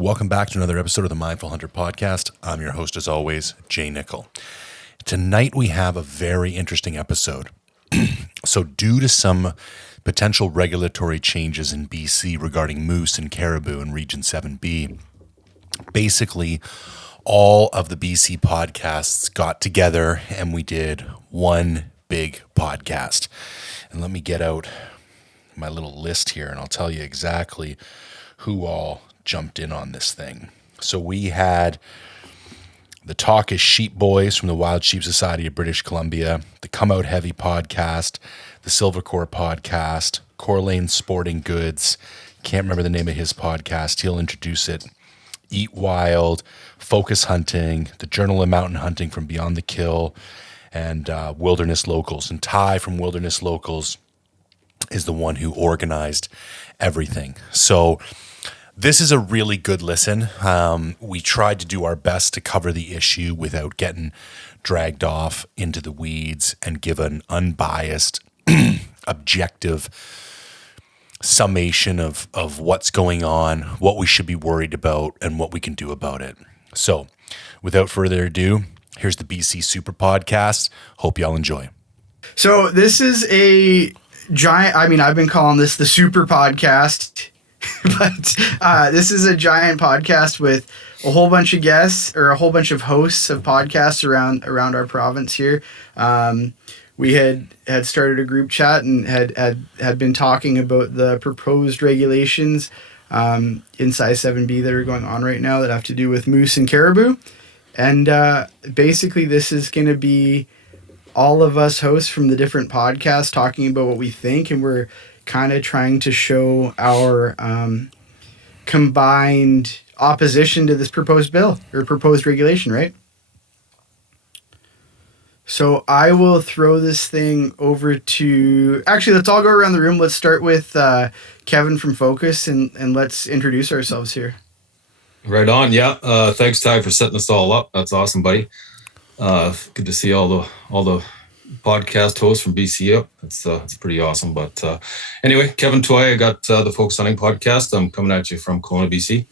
Welcome back to another episode of the Mindful Hunter podcast. I'm your host, as always, Jay Nichol. Tonight we have a very interesting episode. So due to some potential regulatory changes in BC regarding moose and caribou in Region 7B, basically all of the BC podcasts got together and we did one big podcast. And let me get out my little list here and I'll tell you exactly who all jumped in on this thing. So we had the Talk is Sheep Boys from the Wild Sheep Society of British Columbia, the Come Out Heavy podcast, the Silvercore podcast, Corlane Sporting Goods, can't remember the name of his podcast, he'll introduce it, Eat Wild, Focus Hunting, the Journal of Mountain Hunting from Beyond the Kill, and Wilderness Locals. And Ty from Wilderness Locals is the one who organized everything. So this is a really good listen. We tried to do our best to cover the issue without getting dragged off into the weeds and give an unbiased, objective summation of what's going on, what we should be worried about, and what we can do about it. So without further ado, here's the BC Super Podcast. Hope y'all enjoy. So this is a giant, I've been calling this the Super Podcast, but this is a giant podcast with a whole bunch of guests or a whole bunch of hosts of podcasts around our province here. We had started a group chat and had been talking about the proposed regulations in Size 7B that are going on right now that have to do with moose and caribou. And basically this is going to be all of us hosts from the different podcasts talking about what we think, and we're kind of trying to show our combined opposition to this proposed bill or proposed regulation, right? So I will throw this thing over to... Actually, let's all go around the room. Let's start with Kevin from Focus, and let's introduce ourselves here. Right on, yeah. Thanks, Ty, for setting this all up. That's awesome, buddy. Good to see all the podcast hosts from BC up. It's pretty awesome. But anyway, Kevin Toy, I got the Focus Hunting podcast. I'm coming at you from Kelowna, BC.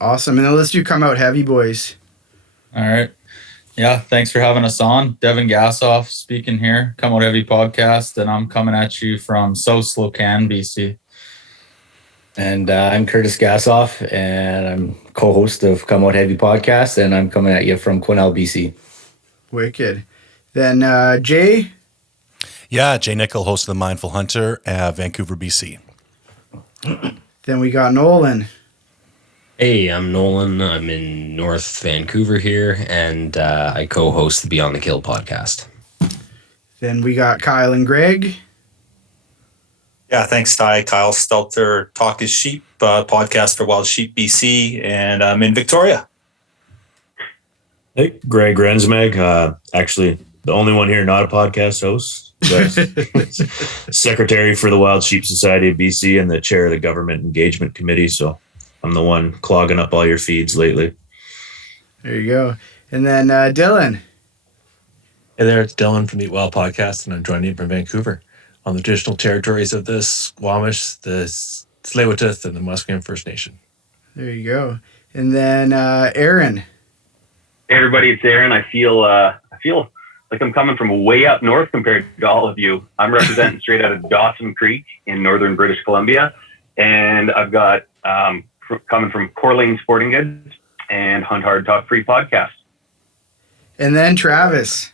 Awesome. And then let's do Come Out Heavy Boys. All right. Yeah, thanks for having us on. Devin Gassoff speaking here, Come Out Heavy podcast, and I'm coming at you from South Slocan, BC. And I'm Curtis Gassoff, and I'm co-host of Come Out Heavy podcast, and I'm coming at you from Quesnel, BC. Wicked. Then Jay? Yeah, Jay Nichol, host of the Mindful Hunter, Vancouver, BC. Then we got Nolan. Hey, I'm Nolan. I'm in North Vancouver here, and I co-host the Beyond the Kill podcast. Then we got Kyle and Greg. Yeah, thanks, Ty. Kyle Stelter, Talk is Sheep, podcast for Wild Sheep BC, and I'm in Victoria. Hey, Greg Rensmeg, actually the only one here not a podcast host. Secretary for the Wild Sheep Society of BC and the chair of the Government Engagement Committee, so I'm the one clogging up all your feeds lately. There you go. And then Dylan. Hey there, it's Dylan from the Eat Well podcast, and I'm joining you from Vancouver on the traditional territories of the Squamish, the Tsleil-Waututh, and the Musqueam First Nation. There you go. And then Aaron. Hey everybody, it's Aaron. I feel like I'm coming from way up north compared to all of you. I'm representing straight out of Dawson Creek in northern British Columbia, and I've got coming from Corlane Sporting Goods and Hunt Hard Talk Free podcast. And then Travis.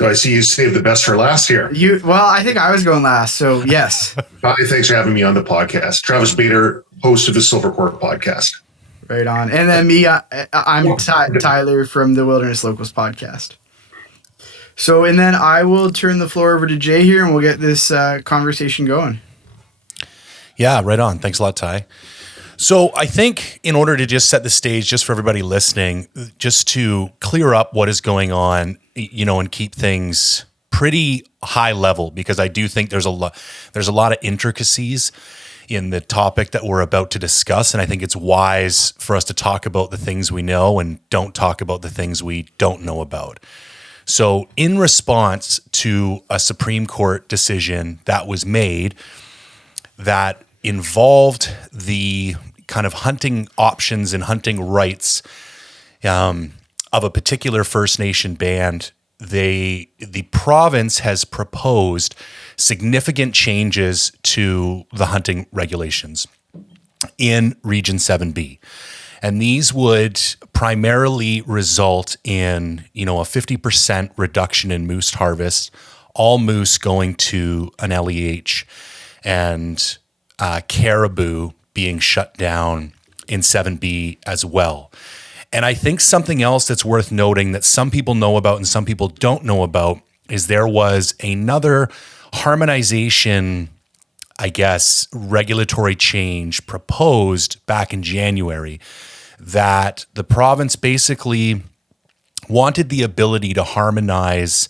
I see you saved the best for last here. Well, I think I was going last, so yes. Hi, thanks for having me on the podcast. Travis Bader, host of the Silvercore podcast. Right on. And then me, I'm Tyler from the Wilderness Locals podcast. So, and then I will turn the floor over to Jay here, and we'll get this conversation going. Yeah, right on. Thanks a lot, Ty. So I think in order to just set the stage just for everybody listening, just to clear up what is going on, and keep things pretty high level, because I do think there's a lot of intricacies in the topic that we're about to discuss. And I think it's wise for us to talk about the things we know and don't talk about the things we don't know about. So in response to a Supreme Court decision that was made that involved the kind of hunting options and hunting rights of a particular First Nation band, the province has proposed significant changes to the hunting regulations in Region 7B. And these would primarily result in, a 50% reduction in moose harvest, all moose going to an LEH, and caribou being shut down in 7B as well. And I think something else that's worth noting that some people know about and some people don't know about is there was another harmonization, I guess, regulatory change proposed back in January that the province basically wanted the ability to harmonize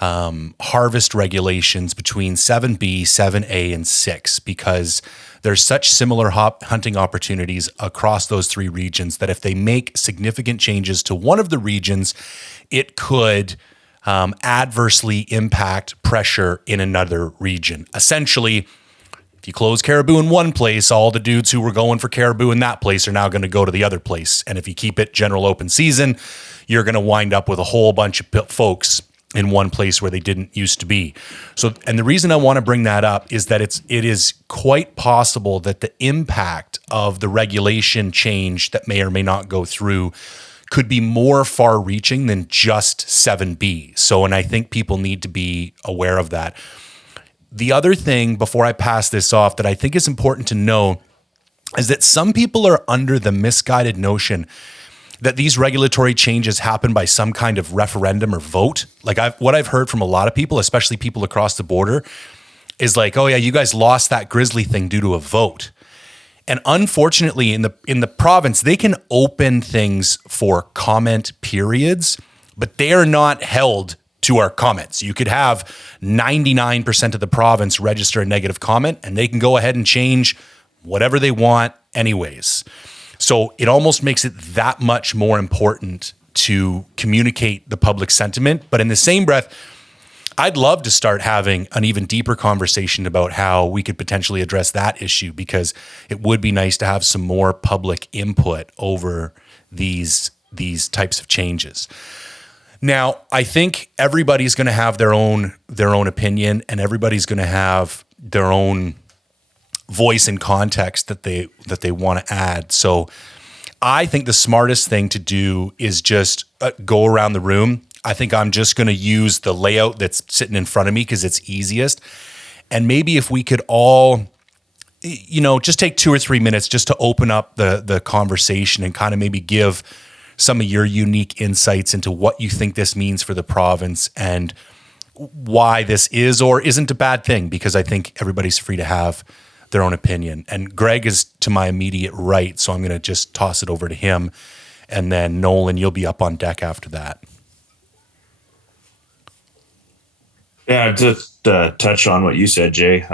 harvest regulations between 7B, 7A, and 6 because there's such similar hunting opportunities across those three regions that if they make significant changes to one of the regions, it could adversely impact pressure in another region. Essentially, if you close caribou in one place, all the dudes who were going for caribou in that place are now going to go to the other place. And if you keep it general open season, you're going to wind up with a whole bunch of folks in one place where they didn't used to be. So, and the reason I want to bring that up is that it is quite possible that the impact of the regulation change that may or may not go through could be more far-reaching than just 7B. So, and I think people need to be aware of that. The other thing, before I pass this off, that I think is important to know is that some people are under the misguided notion that these regulatory changes happen by some kind of referendum or vote. Like what I've heard from a lot of people, especially people across the border, is like, oh yeah, you guys lost that grizzly thing due to a vote. And unfortunately, in the province, they can open things for comment periods, but they are not held to our comments. You could have 99% of the province register a negative comment, and they can go ahead and change whatever they want anyways. So it almost makes it that much more important to communicate the public sentiment. But in the same breath, I'd love to start having an even deeper conversation about how we could potentially address that issue, because it would be nice to have some more public input over these types of changes. Now, I think everybody's going to have their own opinion, and everybody's going to have their own voice and context that they want to add. So I think the smartest thing to do is just go around the room. I think I'm just going to use the layout that's sitting in front of me because it's easiest. And maybe if we could all, just take 2 or 3 minutes just to open up the conversation and kind of maybe give some of your unique insights into what you think this means for the province and why this is or isn't a bad thing, because I think everybody's free to have their own opinion. And Greg is to my immediate right, so I'm going to just toss it over to him. And then Nolan, you'll be up on deck after that. Yeah, just touch on what you said, Jay.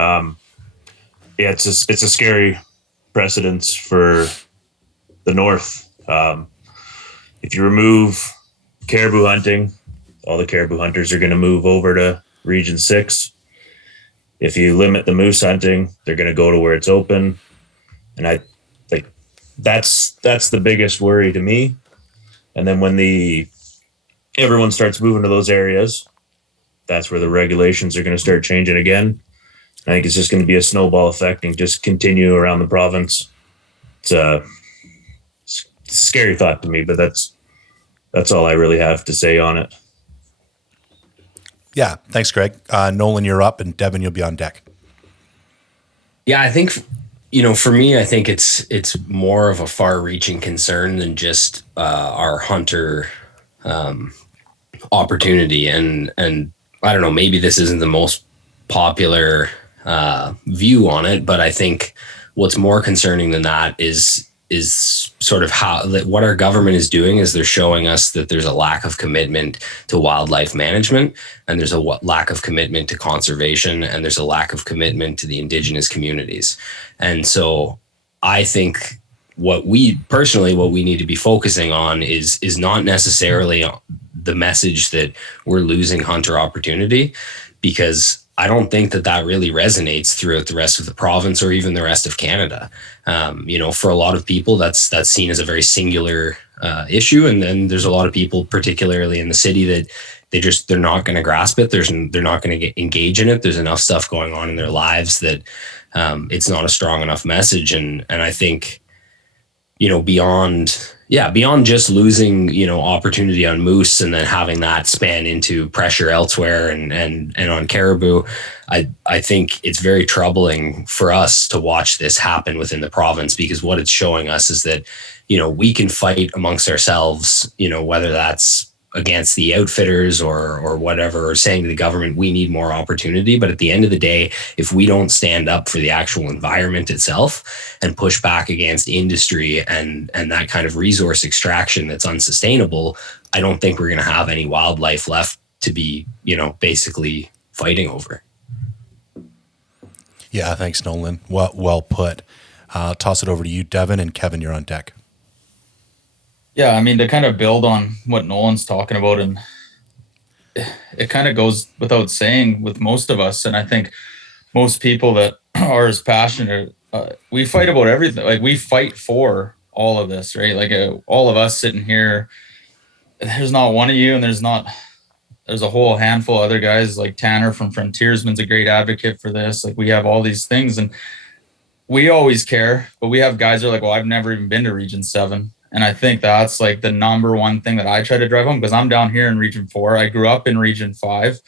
It's a scary precedence for the North. If you remove caribou hunting, all the caribou hunters are going to move over to Region 6. If you limit the moose hunting, they're going to go to where it's open. And I think that's the biggest worry to me. And then when everyone starts moving to those areas, that's where the regulations are going to start changing again. I think it's just going to be a snowball effect and just continue around the province. It's a scary thought to me, but that's all I really have to say on it. Yeah, thanks, Greg. Nolan, you're up, and Devin, you'll be on deck. Yeah, I think, for me, I think it's more of a far-reaching concern than just our hunter opportunity. And I don't know, maybe this isn't the most popular view on it, but I think what's more concerning than that is sort of what our government is doing is they're showing us that there's a lack of commitment to wildlife management, and there's a lack of commitment to conservation, and there's a lack of commitment to the Indigenous communities. And so I think what we need to be focusing on is not necessarily the message that we're losing hunter opportunity, because I don't think that really resonates throughout the rest of the province or even the rest of Canada. For a lot of people, that's seen as a very singular issue. And then there's a lot of people, particularly in the city, that they're not going to grasp it. They're not going to engage in it. There's enough stuff going on in their lives that it's not a strong enough message. And I think, beyond just losing, opportunity on moose and then having that span into pressure elsewhere and on caribou, I think it's very troubling for us to watch this happen within the province, because what it's showing us is that, we can fight amongst ourselves, whether that's against the outfitters or whatever, or saying to the government, we need more opportunity. But at the end of the day, if we don't stand up for the actual environment itself and push back against industry and that kind of resource extraction that's unsustainable, I don't think we're going to have any wildlife left to be, basically fighting over. Yeah, thanks, Nolan. Well put. I'll toss it over to you, Devin, and Kevin, you're on deck. Yeah, I mean, to kind of build on what Nolan's talking about, and it kind of goes without saying with most of us, and I think most people that are as passionate, we fight about everything. Like, we fight for all of this, right? Like, all of us sitting here, there's not one of you, and there's a whole handful of other guys, like Tanner from Frontiersman's a great advocate for this. Like, we have all these things, and we always care, but we have guys that are like, well, I've never even been to Region 7. And I think that's like the number one thing that I try to drive home, because I'm down here in Region 4. I grew up in Region 5.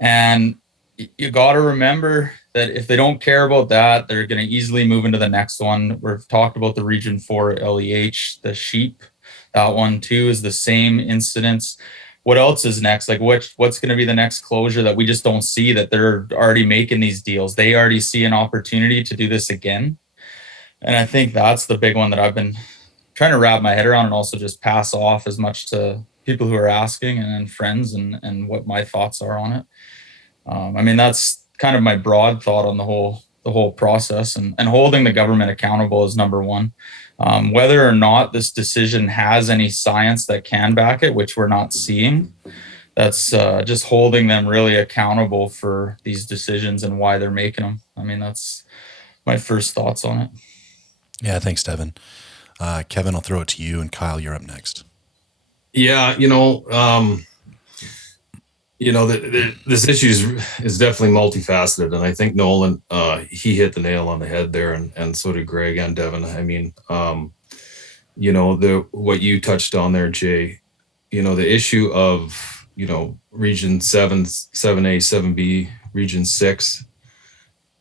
And you got to remember that if they don't care about that, they're going to easily move into the next one. We've talked about the Region 4 LEH, the sheep. That one too is the same incidents. What else is next? Like, what's going to be the next closure that we just don't see, that they're already making these deals? They already see an opportunity to do this again. And I think that's the big one that I've been trying to wrap my head around, and also just pass off as much to people who are asking and friends and what my thoughts are on it. I mean, that's kind of my broad thought on the whole process, and holding the government accountable is number one. Whether or not this decision has any science that can back it, which we're not seeing, that's just holding them really accountable for these decisions and why they're making them. I mean, that's my first thoughts on it. Yeah, thanks, Devin. Kevin, I'll throw it to you, and Kyle, you're up next. Yeah, this issue is definitely multifaceted, and I think Nolan he hit the nail on the head there, and so did Greg and Devin. I mean, what you touched on there, Jay, the issue of Region 7, 7A, 7B, Region 6,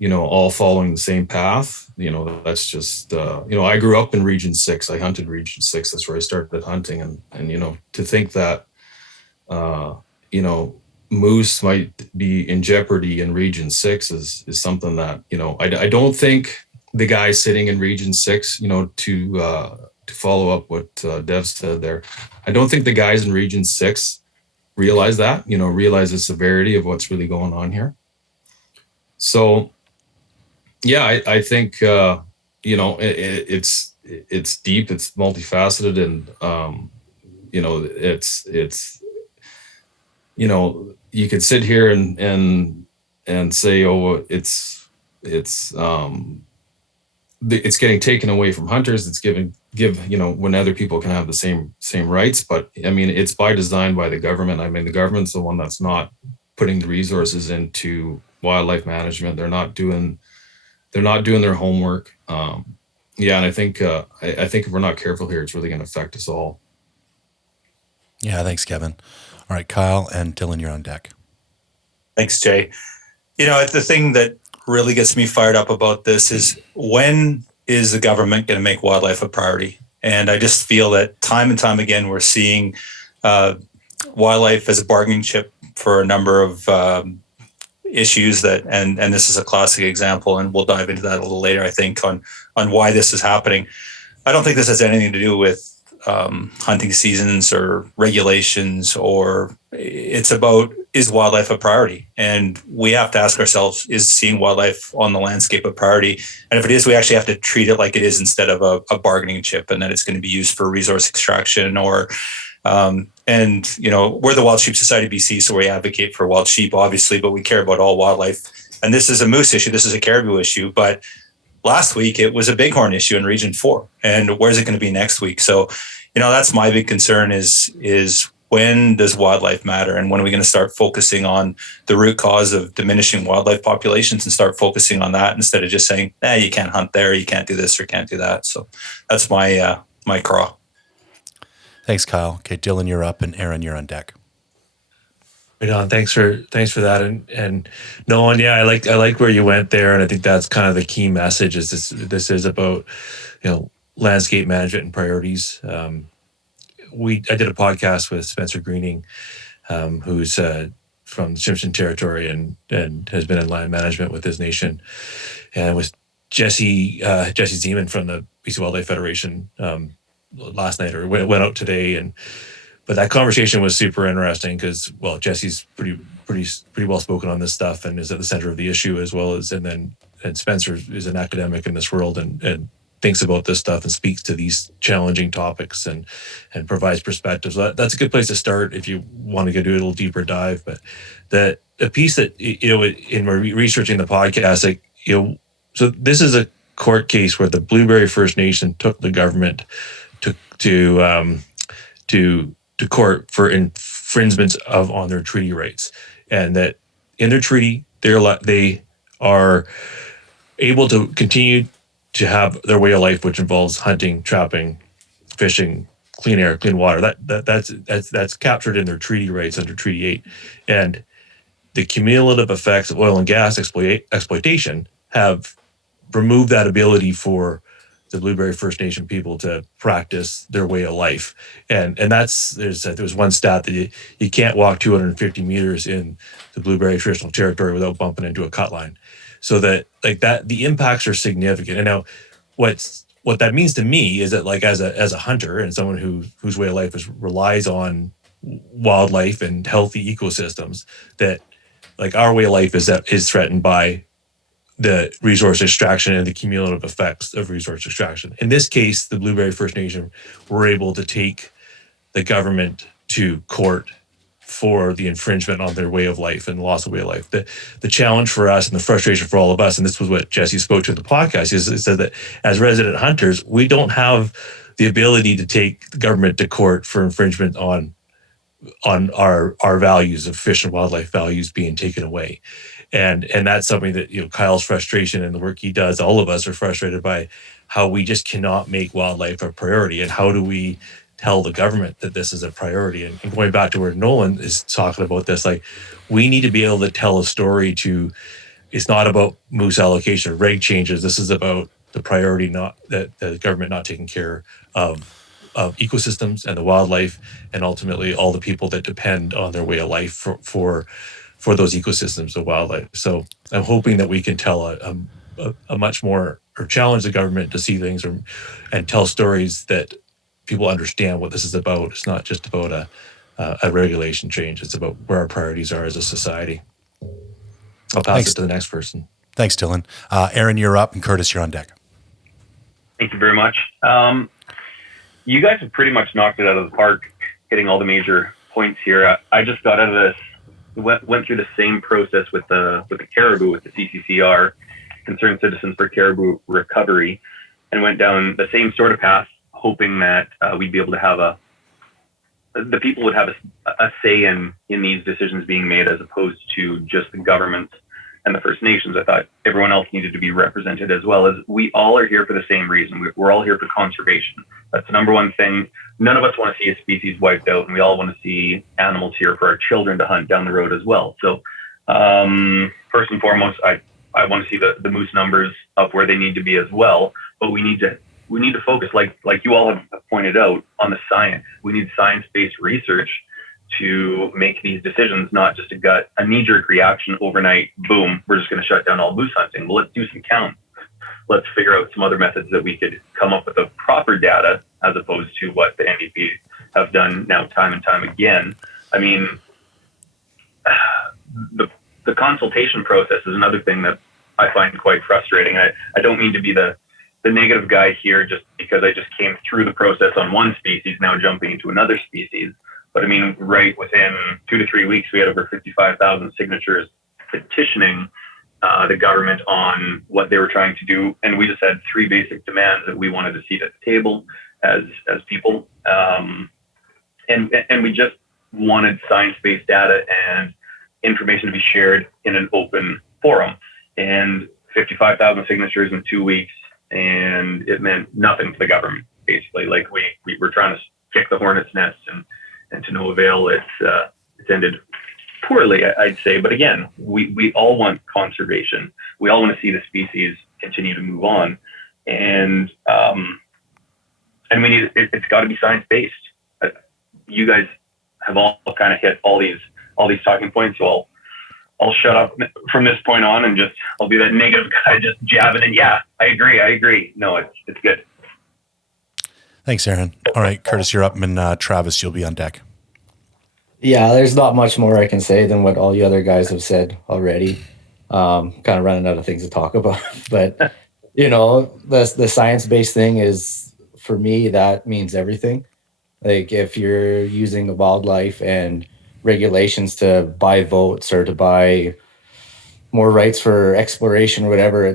all following the same path. That's just, I grew up in Region 6. I hunted Region 6. That's where I started hunting. And to think that, moose might be in jeopardy in Region 6 is something that, I don't think the guys sitting in Region 6, to follow up what Dev said there, I don't think the guys in Region 6 realize that, realize the severity of what's really going on here. So, yeah, I think it's deep, it's multifaceted, and it's you could sit here and say, oh, it's getting taken away from hunters. It's give when other people can have the same rights, but I mean, it's by design by the government. I mean, the government's the one that's not putting the resources into wildlife management. They're not doing their homework. And I think if we're not careful here, it's really going to affect us all. Yeah, thanks, Kevin. All right, Kyle and Dylan, you're on deck. Thanks, Jay. The thing that really gets me fired up about this is, when is the government going to make wildlife a priority? And I just feel that time and time again, we're seeing wildlife as a bargaining chip for a number of issues and this is a classic example, and we'll dive into that a little later, I think, on why this is happening. I don't think this has anything to do with hunting seasons or regulations, or it's about, is wildlife a priority? And we have to ask ourselves, is seeing wildlife on the landscape a priority? And if it is, we actually have to treat it like it is, instead of a bargaining chip, and that it's going to be used for resource extraction or And, we're the Wild Sheep Society BC, so we advocate for wild sheep, obviously, but we care about all wildlife. And this is a moose issue. This is a caribou issue. But last week, it was a bighorn issue in Region 4. And where's it going to be next week? So, that's my big concern is when does wildlife matter? And when are we going to start focusing on the root cause of diminishing wildlife populations and start focusing on that instead of just saying, you can't hunt there, you can't do this or can't do that. So that's my craw. Thanks, Kyle. Okay, Dylan, you're up, and Aaron, you're on deck. Right on. Thanks for that. And Nolan, I like where you went there, and I think that's kind of the key message. Is this is about landscape management and priorities. I did a podcast with Spencer Greening, who's from the Simpson territory and has been in land management with his nation, and with Jesse Zeman from the BC Wildlife Federation last night, or went out today. But that conversation was super interesting because, Jesse's pretty well spoken on this stuff and is at the center of the issue, as well as, and Spencer is an academic in this world and thinks about this stuff and speaks to these challenging topics and provides perspectives. So that's a good place to start if you want to do a little deeper dive. But the piece that, in researching the podcast, so this is a court case where the Blueberry First Nation took the government to court for infringements on their treaty rights, and that in their treaty they are able to continue to have their way of life, which involves hunting, trapping, fishing, clean air, clean water. That's captured in their treaty rights under Treaty 8, and the cumulative effects of oil and gas exploitation have removed that ability for the Blueberry First Nation people to practice their way of life. And there was one stat that you can't walk 250 meters in the Blueberry traditional territory without bumping into a cut line. So that the impacts are significant. And now what that means to me is that, as a hunter and someone whose way of life relies on wildlife and healthy ecosystems, that our way of life is threatened by the resource extraction and the cumulative effects of resource extraction. In this case, the Blueberry First Nation were able to take the government to court for the infringement on their way of life and loss of way of life. The challenge for us and the frustration for all of us, and this was what Jesse spoke to in the podcast, is it said that as resident hunters, we don't have the ability to take the government to court for infringement on our values of fish and wildlife values being taken away. And that's something that, Kyle's frustration and the work he does, all of us are frustrated by how we just cannot make wildlife a priority. And how do we tell the government that this is a priority? And going back to where Nolan is talking about this, we need to be able to tell a story it's not about moose allocation or reg changes. This is about the priority, not that the government not taking care of ecosystems and the wildlife, and ultimately all the people that depend on their way of life for those ecosystems of wildlife. So I'm hoping that we can tell a much more, or challenge the government to see things and tell stories that people understand what this is about. It's not just about a regulation change. It's about where our priorities are as a society. I'll pass it to the next person. Thanks, Dylan. Aaron, you're up, and Curtis, you're on deck. Thank you very much. You guys have pretty much knocked it out of the park, hitting all the major points here. I just got out of this, went through the same process with the caribou, with the CCCR, Concerned Citizens for Caribou Recovery, and went down the same sort of path, hoping that we'd be able to have the people would have a say in these decisions being made, as opposed to just the government and the First Nations. I thought everyone else needed to be represented as well, as we all are here for the same reason. We're all here for conservation. That's the number one thing. None of us want to see a species wiped out, and we all want to see animals here for our children to hunt down the road as well. So first and foremost, I want to see the moose numbers up where they need to be as well, but we need to focus, like you all have pointed out, on the science. We need science-based research to make these decisions, not just a knee-jerk reaction overnight. Boom, we're just going to shut down all moose hunting. Well, let's do some counts. Let's figure out some other methods that we could come up with the proper data, as opposed to what the NDP have done now time and time again. I mean, the consultation process is another thing that I find quite frustrating. I don't mean to be the the negative guy here just because I just came through the process on one species, now jumping into another species. But I mean, right within 2 to 3 weeks, we had over 55,000 signatures petitioning the government on what they were trying to do. And we just had 3 basic demands that we wanted to see at the table as people. And we just wanted science-based data and information to be shared in an open forum. And 55,000 signatures in 2 weeks, and it meant nothing to the government, basically. Like we were trying to kick the hornet's nest and to no avail. It's ended poorly, I'd say. But again, we all want conservation. We all want to see the species continue to move on. And we need it's got to be science-based. You guys have all kind of hit all these talking points. So I'll shut up from this point on and I'll be that negative guy just jabbing in. Yeah, I agree. No, it's good. Thanks, Aaron. All right, Curtis, you're up, and Travis, you'll be on deck. Yeah, there's not much more I can say than what all you other guys have said already. Kind of running out of things to talk about. But, the science-based thing is, for me, that means everything. Like if you're using the wildlife and regulations to buy votes or to buy more rights for exploration or whatever,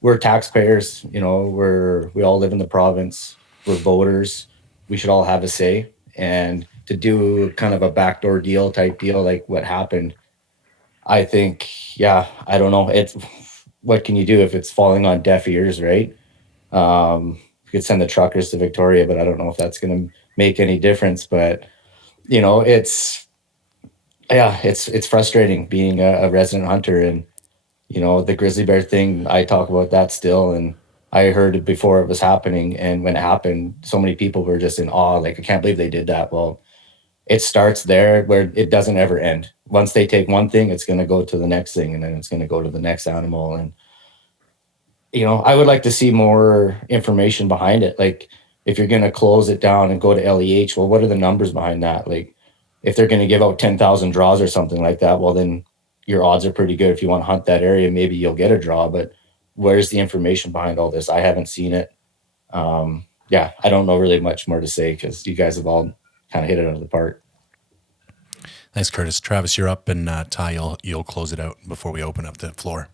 we're taxpayers, we all live in the province, we're voters, we should all have a say. And to do kind of a backdoor deal type deal like what happened, I think, I don't know. What can you do if it's falling on deaf ears, right? We could send the truckers to Victoria, but I don't know if that's going to make any difference. But, it's frustrating being a resident hunter. And, the grizzly bear thing, I talk about that still. And I heard it before it was happening. And when it happened, so many people were just in awe. Like, I can't believe they did that. Well, it starts there where it doesn't ever end. Once they take one thing, it's going to go to the next thing, and then it's going to go to the next animal. And, I would like to see more information behind it. Like, if you're going to close it down and go to LEH, well, what are the numbers behind that? Like, if they're going to give out 10,000 draws or something like that, well, then your odds are pretty good. If you want to hunt that area, maybe you'll get a draw. But where's the information behind all this? I haven't seen it. I don't know really much more to say because you guys have all kind of hit it out of the park. Thanks, Curtis. Travis, you're up, and Ty, you'll close it out before we open up the floor.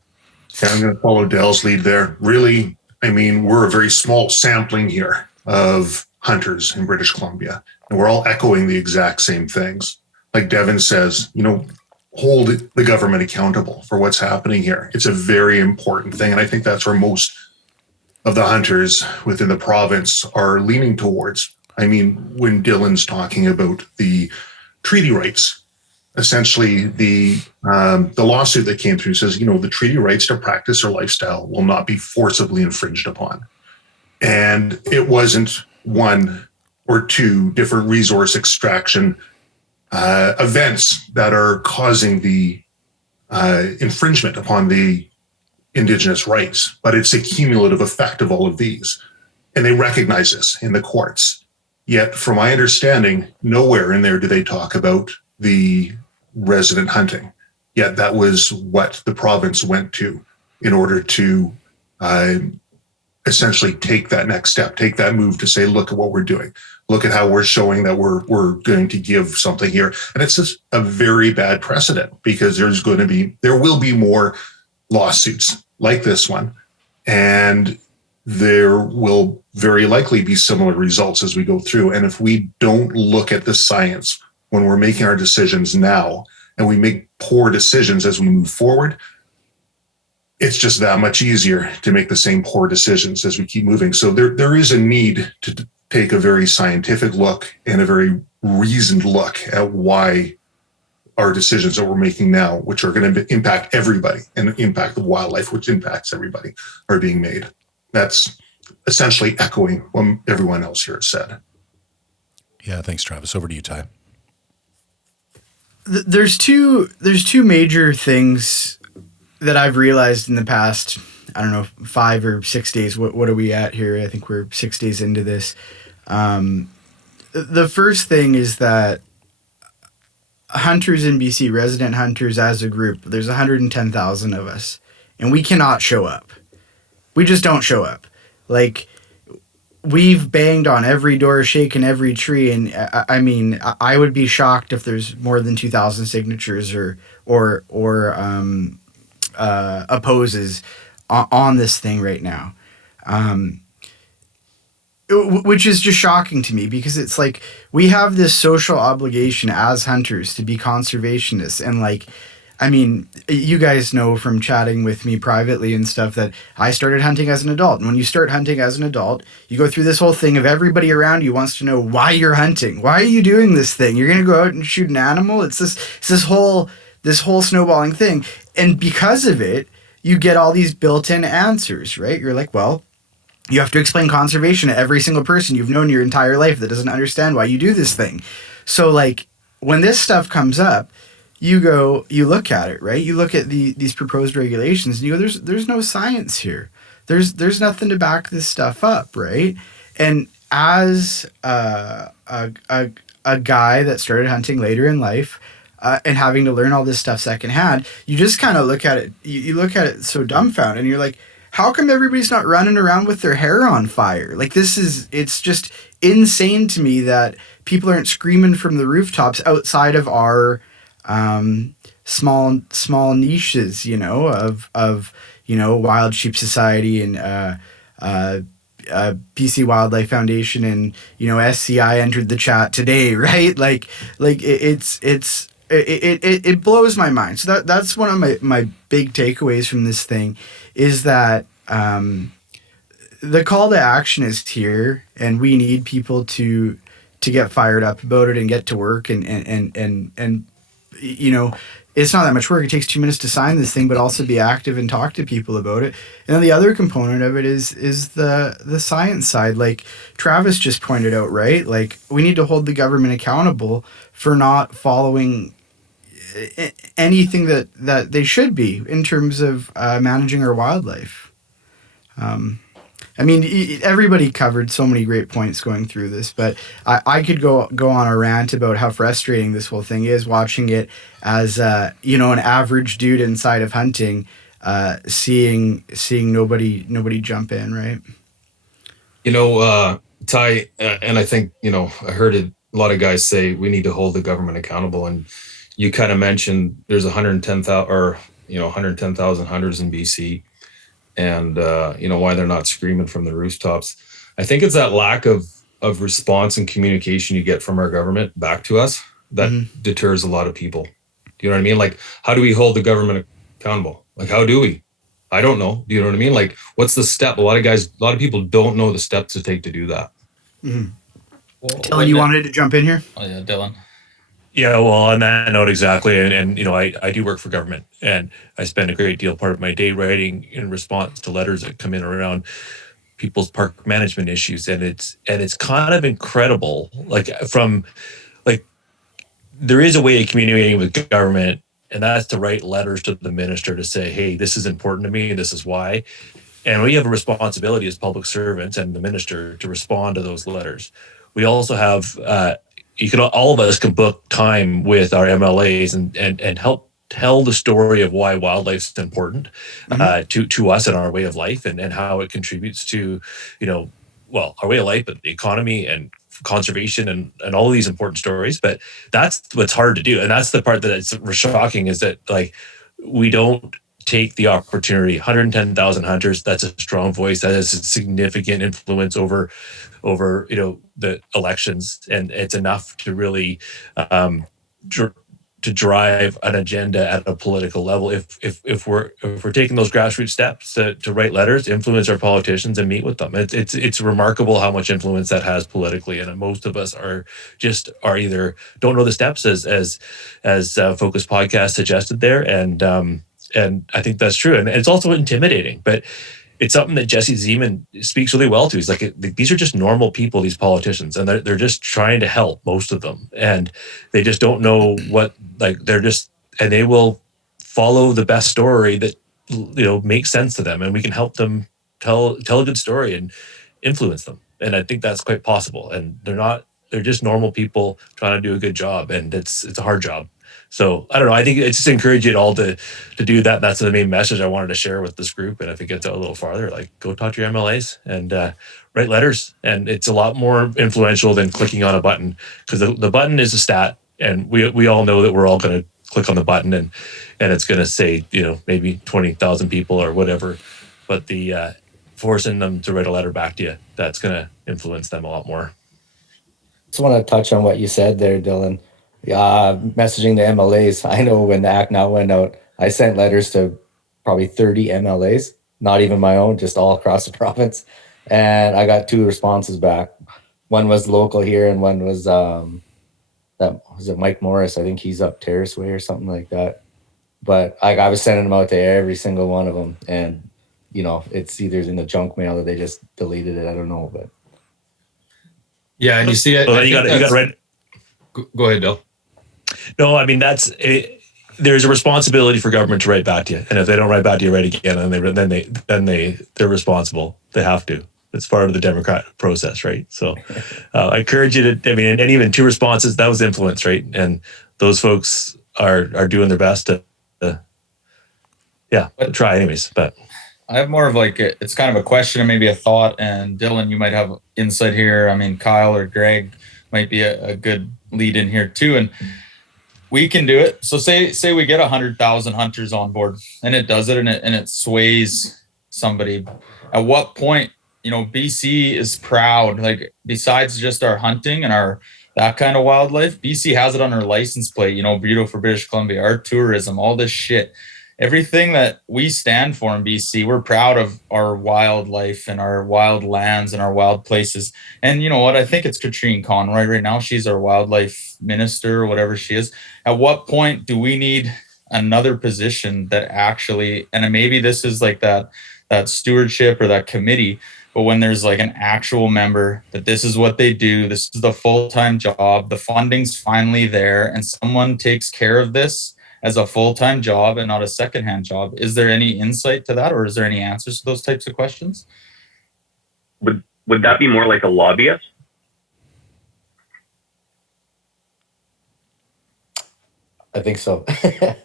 Yeah, I'm going to follow Dale's lead there. Really, we're a very small sampling here of hunters in British Columbia, and we're all echoing the exact same things. Like Devin says, hold the government accountable for what's happening here. It's a very important thing, and I think that's where most of the hunters within the province are leaning towards. When Dylan's talking about the treaty rights, essentially the lawsuit that came through says, the treaty rights to practice or lifestyle will not be forcibly infringed upon. And it wasn't one or two different resource extraction events that are causing the infringement upon the Indigenous rights, but it's a cumulative effect of all of these. And they recognize this in the courts. Yet, from my understanding, nowhere in there do they talk about the resident hunting. Yet that was what the province went to in order to essentially take that next step, take that move to say, look at what we're doing. Look at how we're showing that we're going to give something here. And it's just a very bad precedent because there will be more lawsuits like this one. And there will very likely be similar results as we go through. And if we don't look at the science when we're making our decisions now, and we make poor decisions as we move forward, it's just that much easier to make the same poor decisions as we keep moving. So there is a need to take a very scientific look and a very reasoned look at why our decisions that we're making now, which are going to impact everybody and impact the wildlife, which impacts everybody, are being made. That's essentially echoing what everyone else here has said. Yeah, thanks, Travis. Over to you, Ty. There's two major things that I've realized in the past, 5 or 6 days. What are we at here? I think we're 6 days into this. The first thing is that hunters in BC, resident hunters as a group, there's 110,000 of us, and we cannot show up. We just don't show up. Like, we've banged on every door, shaken every tree, and I mean, I would be shocked if there's more than 2,000 signatures or opposes on this thing right now, which is just shocking to me, because it's like we have this social obligation as hunters to be conservationists. And like, I mean, you guys know from chatting with me privately and stuff that I started hunting as an adult. And when you start hunting as an adult, you go through this whole thing of everybody around you wants to know why you're hunting. Why are you doing this thing? You're going to go out and shoot an animal? It's this whole snowballing thing. And because of it, you get all these built-in answers, right? You're like, well, you have to explain conservation to every single person you've known your entire life that doesn't understand why you do this thing. So like, when this stuff comes up, you look at it, right? You look at these proposed regulations and you go, there's no science here. There's nothing to back this stuff up, right? And as a guy that started hunting later in life, and having to learn all this stuff secondhand, you just kind of look at it. You look at it so dumbfounded, and you're like, how come everybody's not running around with their hair on fire? Like, it's just insane to me that people aren't screaming from the rooftops outside of our small niches, you know, of Wild Sheep Society and BC Wildlife Foundation, and SCI entered the chat today, right? Like it blows my mind. So that's one of my big takeaways from this thing, is that the call to action is here, and we need people to get fired up about it and get to work, and it's not that much work. It takes 2 minutes to sign this thing, but also be active and talk to people about it. And then the other component of it is the science side. Like Travis just pointed out, right? Like, we need to hold the government accountable for not following anything that they should be in terms of managing our wildlife. I mean, everybody covered so many great points going through this, but I could go on a rant about how frustrating this whole thing is, watching it as an average dude inside of hunting, seeing nobody jump in, right? Ty, and I think I heard a lot of guys say we need to hold the government accountable, and you kind of mentioned there's 110,000 hunters in BC. And why they're not screaming from the rooftops. I think it's that lack of response and communication you get from our government back to us that deters a lot of people. Do you know what I mean? Like, how do we hold the government accountable? Like, how do we? I don't know. Do you know what I mean? Like, what's the step? A lot of people don't know the steps to take to do that. Mm-hmm. Well, Dylan, you wanted to jump in here? Oh yeah, Dylan. Yeah, well, on that note, exactly. And I do work for government, and I spend a great deal part of my day writing in response to letters that come in around people's park management issues. And it's kind of incredible. There is a way of communicating with government, and that's to write letters to the minister to say, hey, this is important to me, and this is why. And we have a responsibility as public servants and the minister to respond to those letters. We also have, all of us can book time with our MLAs and help tell the story of why wildlife is important to us and our way of life, and how it contributes to, our way of life, but the economy and conservation and all of these important stories. But that's what's hard to do. And that's the part that is shocking, is that we don't take the opportunity. 110,000 hunters, that's a strong voice, that has a significant influence over the elections, and it's enough to really to drive an agenda at a political level. If we're taking those grassroots steps to write letters, influence our politicians, and meet with them, it's remarkable how much influence that has politically. And most of us are either don't know the steps, as Focus Podcast suggested there, and I think that's true. And it's also intimidating, but it's something that Jesse Zeman speaks really well to. He's like, these are just normal people, these politicians, and they're just trying to help, most of them. And they just don't know and they will follow the best story that, makes sense to them. And we can help them tell a good story and influence them. And I think that's quite possible. And they're just normal people trying to do a good job. And it's a hard job. So I don't know. I think it's just encourage you all to do that. That's the main message I wanted to share with this group. And if it gets out a little farther, like go talk to your MLAs and write letters. And it's a lot more influential than clicking on a button, because the button is a stat, and we all know that we're all going to click on the button and it's going to say, maybe 20,000 people or whatever. But the forcing them to write a letter back to you, that's going to influence them a lot more. Just want to touch on what you said there, Dylan. Messaging the MLAs. I know when the Act Now went out, I sent letters to probably 30 MLAs, not even my own, just all across the province. And I got 2 responses back. One was local here, and one was was it Mike Morris? I think he's up Terrace Way or something like that. But I was sending them out to every single one of them, and it's either in the junk mail or they just deleted it. I don't know, but Yeah, and you see it. Well, you got read. Go ahead, Bill. No, I mean there's a responsibility for government to write back to you, and if they don't write back to you right again, then they're responsible. They have to. It's part of the democratic process, right? So I encourage you to. I mean, and even 2 responses, that was influence, right? And those folks are doing their best to try anyways. But I have more of it's kind of a question and maybe a thought. And Dylan, you might have insight here. I mean, Kyle or Greg might be a good lead in here too. And we can do it. So say we get 100,000 hunters on board, and it does it, and it sways somebody. At what point, BC is proud, besides just our hunting and that kind of wildlife, BC has it on our license plate, Bureau for British Columbia, our tourism, all this shit. Everything that we stand for in BC, we're proud of our wildlife and our wild lands and our wild places. And you know what? I think it's Katrine Conroy right now. She's our wildlife minister or whatever she is. At what point do we need another position that actually, and maybe this is that stewardship or that committee, but when there's an actual member that this is what they do, this is the full-time job, the funding's finally there, and someone takes care of this as a full-time job and not a secondhand job. Is there any insight to that, or is there any answers to those types of questions? Would that be more like a lobbyist? I think so. I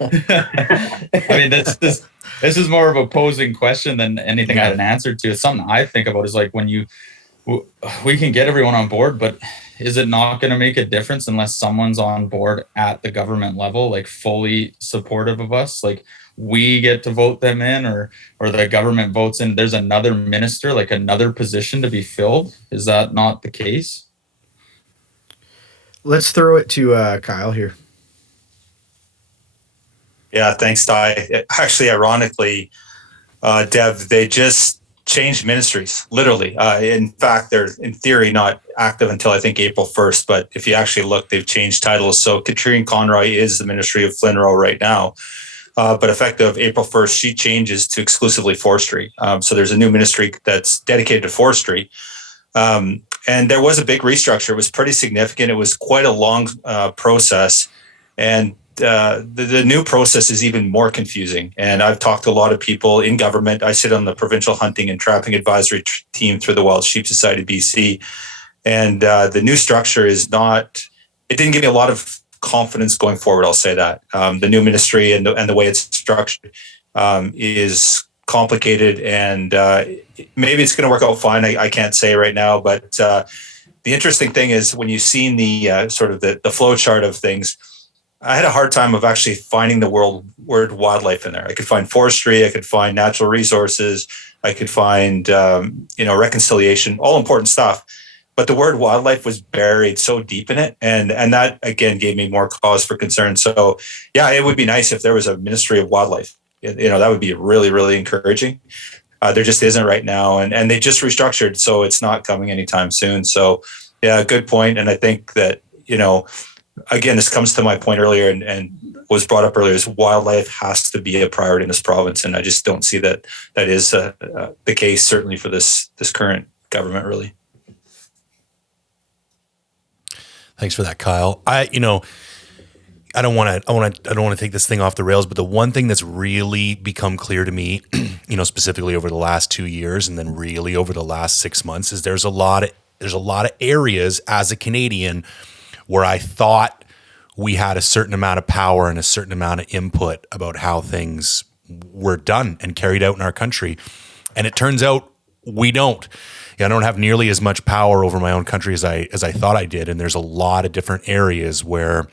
mean, this is more of a posing question than anything I had an answer to. It's something I think about, is when we can get everyone on board, but is it not going to make a difference unless someone's on board at the government level, fully supportive of us? We get to vote them in, or the government votes in, there's another minister, another position to be filled. Is that not the case? Let's throw it to Kyle here. Yeah, thanks, Ty. Actually, ironically, Dev, they just changed ministries, literally. In fact, they're in theory not active until I think April 1st, but if you actually look, they've changed titles. So Katrine Conroy is the Ministry of Flynn-Roe right now, but effective April 1st, she changes to exclusively forestry. So there's a new ministry that's dedicated to forestry. And there was a big restructure. It was pretty significant. It was quite a long process. And the new process is even more confusing. And I've talked to a lot of people in government. I sit on the provincial hunting and trapping advisory team through the Wild Sheep Society BC. And the new structure it didn't give me a lot of confidence going forward. I'll say that. The new ministry and the way it's structured is complicated, and maybe it's going to work out fine. I can't say right now, but the interesting thing is when you've seen the sort of the flow chart of things, I had a hard time of actually finding the word wildlife in there. I could find forestry, I could find natural resources, I could find reconciliation, all important stuff. But the word wildlife was buried so deep in it, and that again gave me more cause for concern. So yeah, it would be nice if there was a Ministry of Wildlife. That would be really, really encouraging. There just isn't right now, and they just restructured, so it's not coming anytime soon. So yeah, good point. And I think that again, this comes to my point earlier and was brought up earlier, is wildlife has to be a priority in this province. And I just don't see that is the case, certainly for this current government, really. Thanks for that, Kyle. I don't want to take this thing off the rails, but the one thing that's really become clear to me, specifically over the last 2 years and then really over the last 6 months, is there's a lot of areas as a Canadian where I thought we had a certain amount of power and a certain amount of input about how things were done and carried out in our country. And it turns out we don't. I don't have nearly as much power over my own country as I thought I did. And there's a lot of different areas where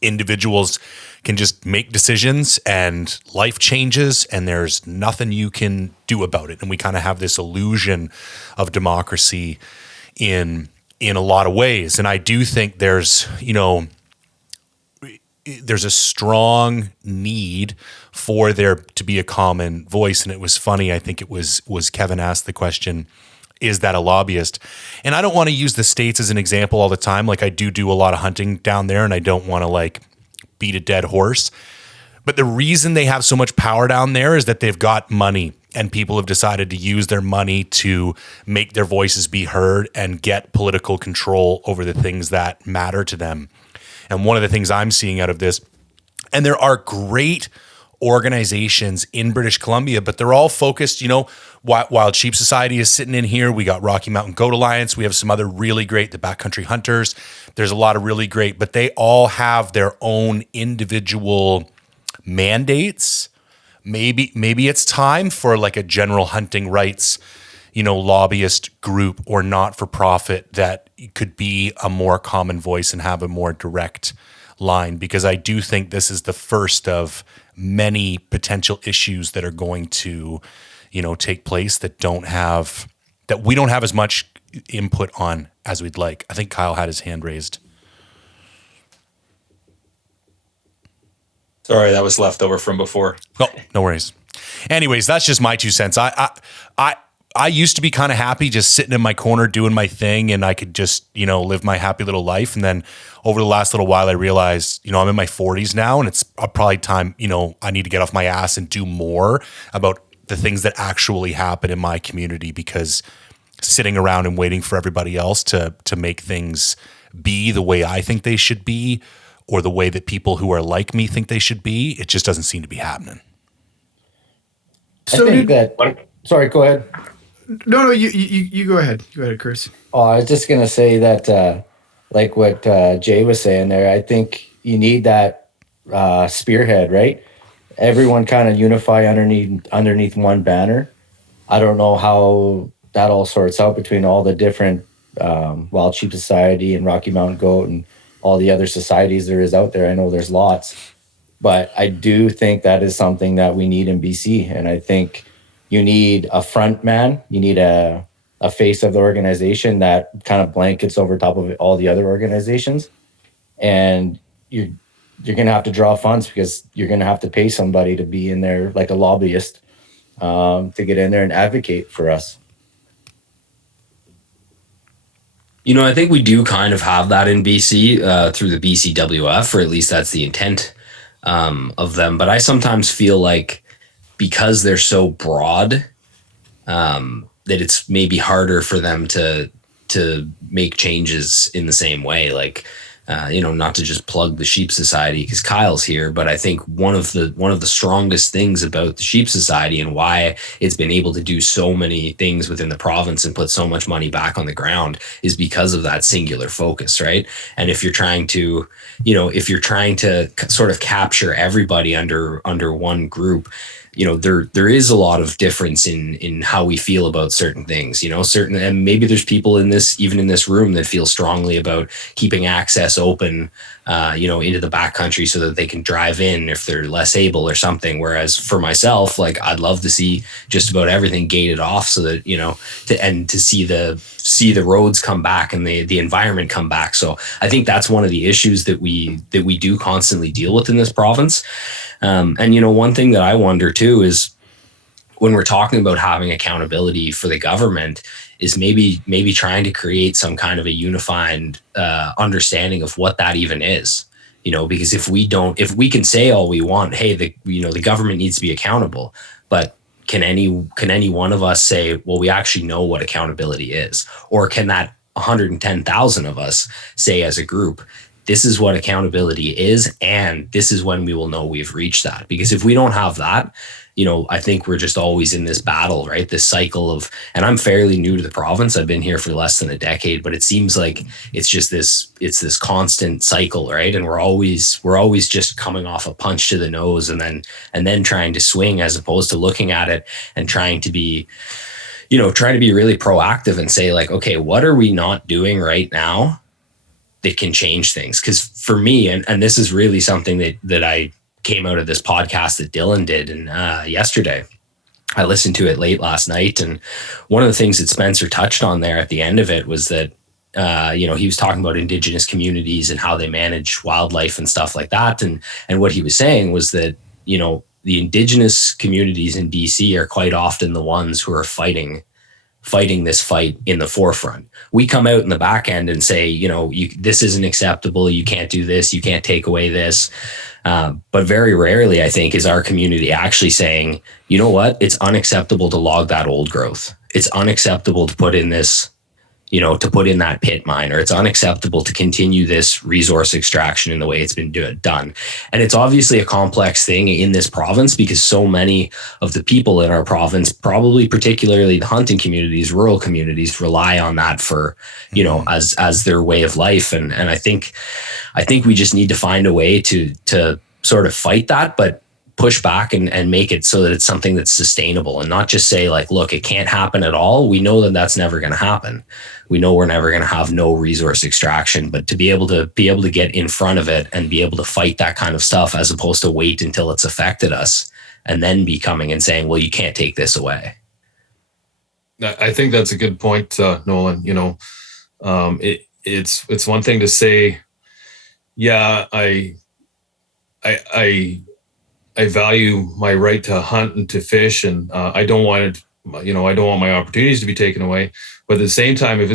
individuals can just make decisions and life changes and there's nothing you can do about it. And we kind of have this illusion of democracy in a lot of ways. And I do think there's a strong need for there to be a common voice. And it was funny. I think it was Kevin asked the question, is that a lobbyist? And I don't want to use the States as an example all the time. Like I do a lot of hunting down there and I don't want to like beat a dead horse. But the reason they have so much power down there is that they've got money and people have decided to use their money to make their voices be heard and get political control over the things that matter to them. And one of the things I'm seeing out of this, and there are great organizations in British Columbia, but they're all focused, Wild Sheep Society is sitting in here. We got Rocky Mountain Goat Alliance. We have some other really great, the Backcountry Hunters. There's a lot of really great, but they all have their own individual mandates. Maybe it's time for like a general hunting rights, lobbyist group or not-for-profit that could be a more common voice and have a more direct line, because I do think this is the first of many potential issues that are going to, take place that we don't have as much input on as we'd like. I think Kyle had his hand raised. Sorry, that was left over from before. Oh, no worries. Anyways, that's just my 2 cents. I used to be kind of happy just sitting in my corner doing my thing and I could just, live my happy little life. And then over the last little while, I realized, I'm in my 40s now and it's probably time, I need to get off my ass and do more about the things that actually happen in my community, because sitting around and waiting for everybody else to make things be the way I think they should be, or the way that people who are like me think they should be, it just doesn't seem to be happening. So sorry, go ahead. No, you go ahead. Go ahead, Chris. Oh, I was just going to say that, like what Jay was saying there, I think you need that spearhead, right? Everyone kind of unify underneath one banner. I don't know how that all sorts out between all the different Wild Sheep Society and Rocky Mountain Goat and all the other societies there is out there. I know there's lots, but I do think that is something that we need in BC. And I think you need a front man. You need a face of the organization that kind of blankets over top of all the other organizations. And you're going to have to draw funds because you're going to have to pay somebody to be in there like a lobbyist to get in there and advocate for us. I think we do kind of have that in BC through the BCWF, or at least that's the intent of them. But I sometimes feel like because they're so broad, that it's maybe harder for them to make changes in the same way. Like, not to just plug the Sheep Society because Kyle's here, but I think one of the strongest things about the Sheep Society and why it's been able to do so many things within the province and put so much money back on the ground is because of that singular focus, right? And if you're trying to, sort of capture everybody under one group, there is a lot of difference in how we feel about certain things, and maybe there's people in this room that feel strongly about keeping access open, into the backcountry so that they can drive in if they're less able or something. Whereas for myself, like I'd love to see just about everything gated off so that, to see the roads come back and the environment come back. So I think that's one of the issues that we do constantly deal with in this province. And one thing that I wonder too is when we're talking about having accountability for the government is maybe trying to create some kind of a unified understanding of what that even is, because if we can say all we want, hey, the government needs to be accountable, but can any one of us say, well, we actually know what accountability is? Or can that 110,000 of us say as a group, this is what accountability is, and this is when we will know we've reached that. Because if we don't have that, I think we're just always in this battle, right? This cycle of, and I'm fairly new to the province. I've been here for less than a decade, but it seems like it's this constant cycle, right? And we're always just coming off a punch to the nose and then trying to swing, as opposed to looking at it and trying to be really proactive and say, like, okay, what are we not doing right now that can change things? Because for me, and this is really something that I came out of this podcast that Dylan did and yesterday. I listened to it late last night, and one of the things that Spencer touched on there at the end of it was that he was talking about Indigenous communities and how they manage wildlife and stuff like that, and what he was saying was that the Indigenous communities in BC are quite often the ones who are fighting this fight in the forefront. We come out in the back end and say, this isn't acceptable. You can't do this. You can't take away this. But very rarely, I think, is our community actually saying, you know what? It's unacceptable to log that old growth. It's unacceptable to put in this, to put in that pit mine, or it's unacceptable to continue this resource extraction in the way it's been done. And it's obviously a complex thing in this province because so many of the people in our province, probably particularly the hunting communities, rural communities, rely on that for, as their way of life. And I think we just need to find a way to sort of fight that, but push back and make it so that it's something that's sustainable, and not just say, like, look, it can't happen at all. We know that that's never going to happen. We know we're never going to have no resource extraction, but to be able to get in front of it and be able to fight that kind of stuff, as opposed to wait until it's affected us and then be coming and saying, well, you can't take this away. I think that's a good point, Nolan. It's one thing to say, yeah, I value my right to hunt and to fish, and I don't want my opportunities to be taken away. But at the same time, if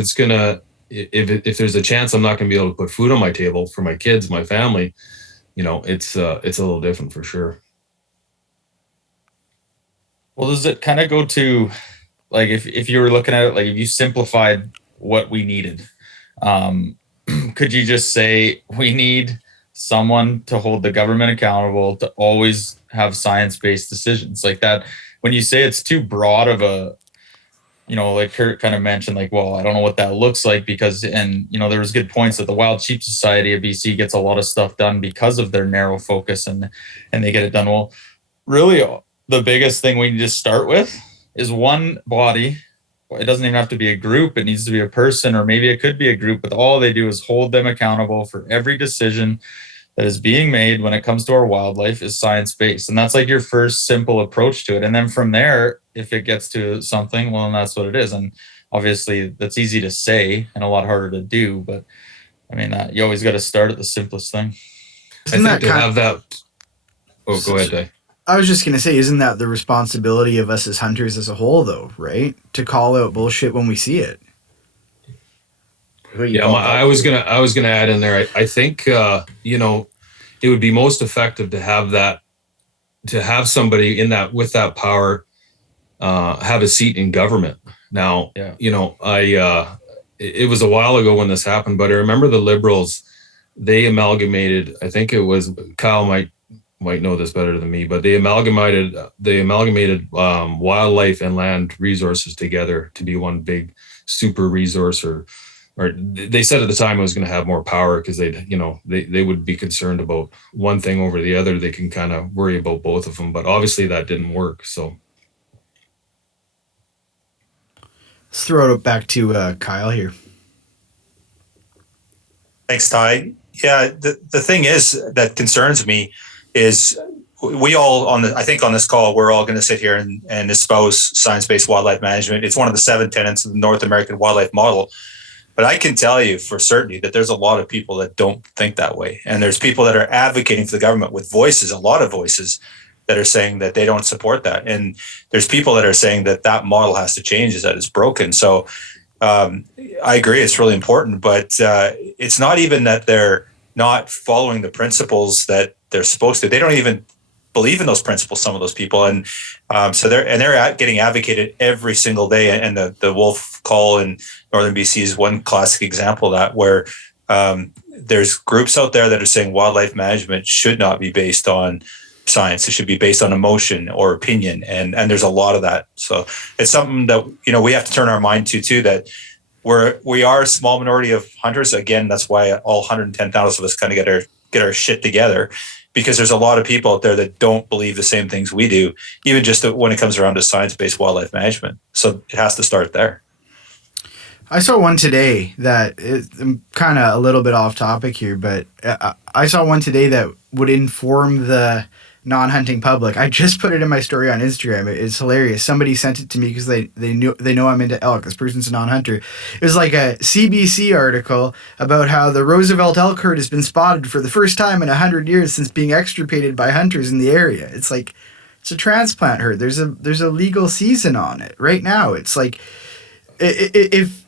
there's a chance I'm not going to be able to put food on my table for my kids, my family, it's a little different for sure. Well, does it kind of go to, like, if you were looking at it, like, if you simplified what we needed, could you just say we need someone to hold the government accountable to always have science-based decisions like that? When you say it's too broad of a, like Kurt kind of mentioned, like, well, I don't know what that looks like because, and there was good points that the Wild Sheep Society of BC gets a lot of stuff done because of their narrow focus and they get it done. Well, really the biggest thing we need to start with is one body. It doesn't even have to be a group. It needs to be a person, or maybe it could be a group, but all they do is hold them accountable for every decision that is being made when it comes to our wildlife is science-based. And that's like your first simple approach to it. And then from there, if it gets to something, well, then that's what it is. And obviously that's easy to say and a lot harder to do, but I mean, you always got to start at the simplest thing. I think to have that. Oh, go ahead, Dave. I was just going to say, isn't that the responsibility of us as hunters as a whole, though, right? To call out bullshit when we see it. Yeah, I was gonna add in there. I think it would be most effective to have somebody in that with that power have a seat in government. Now, it was a while ago when this happened, but I remember the Liberals, they amalgamated. I think it was Kyle might know this better than me, but they amalgamated wildlife and land resources together to be one big super resource, or they said at the time it was going to have more power because they would be concerned about one thing over the other. They can kind of worry about both of them, but obviously that didn't work. So let's throw it back to Kyle here. Thanks, Ty. Yeah, the thing is that concerns me is we all on this call, we're all going to sit here and espouse science-based wildlife management. It's one of the 7 tenets of the North American wildlife model. But I can tell you for certainty that there's a lot of people that don't think that way. And there's people that are advocating for the government with voices, a lot of voices, that are saying that they don't support that. And there's people that are saying that model has to change, that it's broken. So I agree, it's really important, but it's not even that they're not following the principles that they're supposed to. They don't even believe in those principles, some of those people. And so they're getting advocated every single day. And the wolf call in Northern BC is one classic example of that, where there's groups out there that are saying wildlife management should not be based on science. It should be based on emotion or opinion. And there's a lot of that. So it's something that, we have to turn our mind to too, that we are a small minority of hunters. Again, that's why all 110,000 of us kind of get our shit together, because there's a lot of people out there that don't believe the same things we do, even just when it comes around to science-based wildlife management. So it has to start there. I saw one today that is kind of a little bit off topic here, but I saw one today that would inform the non-hunting public. I just put it in my story on Instagram. It's hilarious. Somebody sent it to me because they know I'm into elk. This person's a non-hunter. It was like a CBC article about how the Roosevelt elk herd has been spotted for the first time in 100 years since being extirpated by hunters in the area. It's like, it's a transplant herd. There's a legal season on it right now. It's like, it's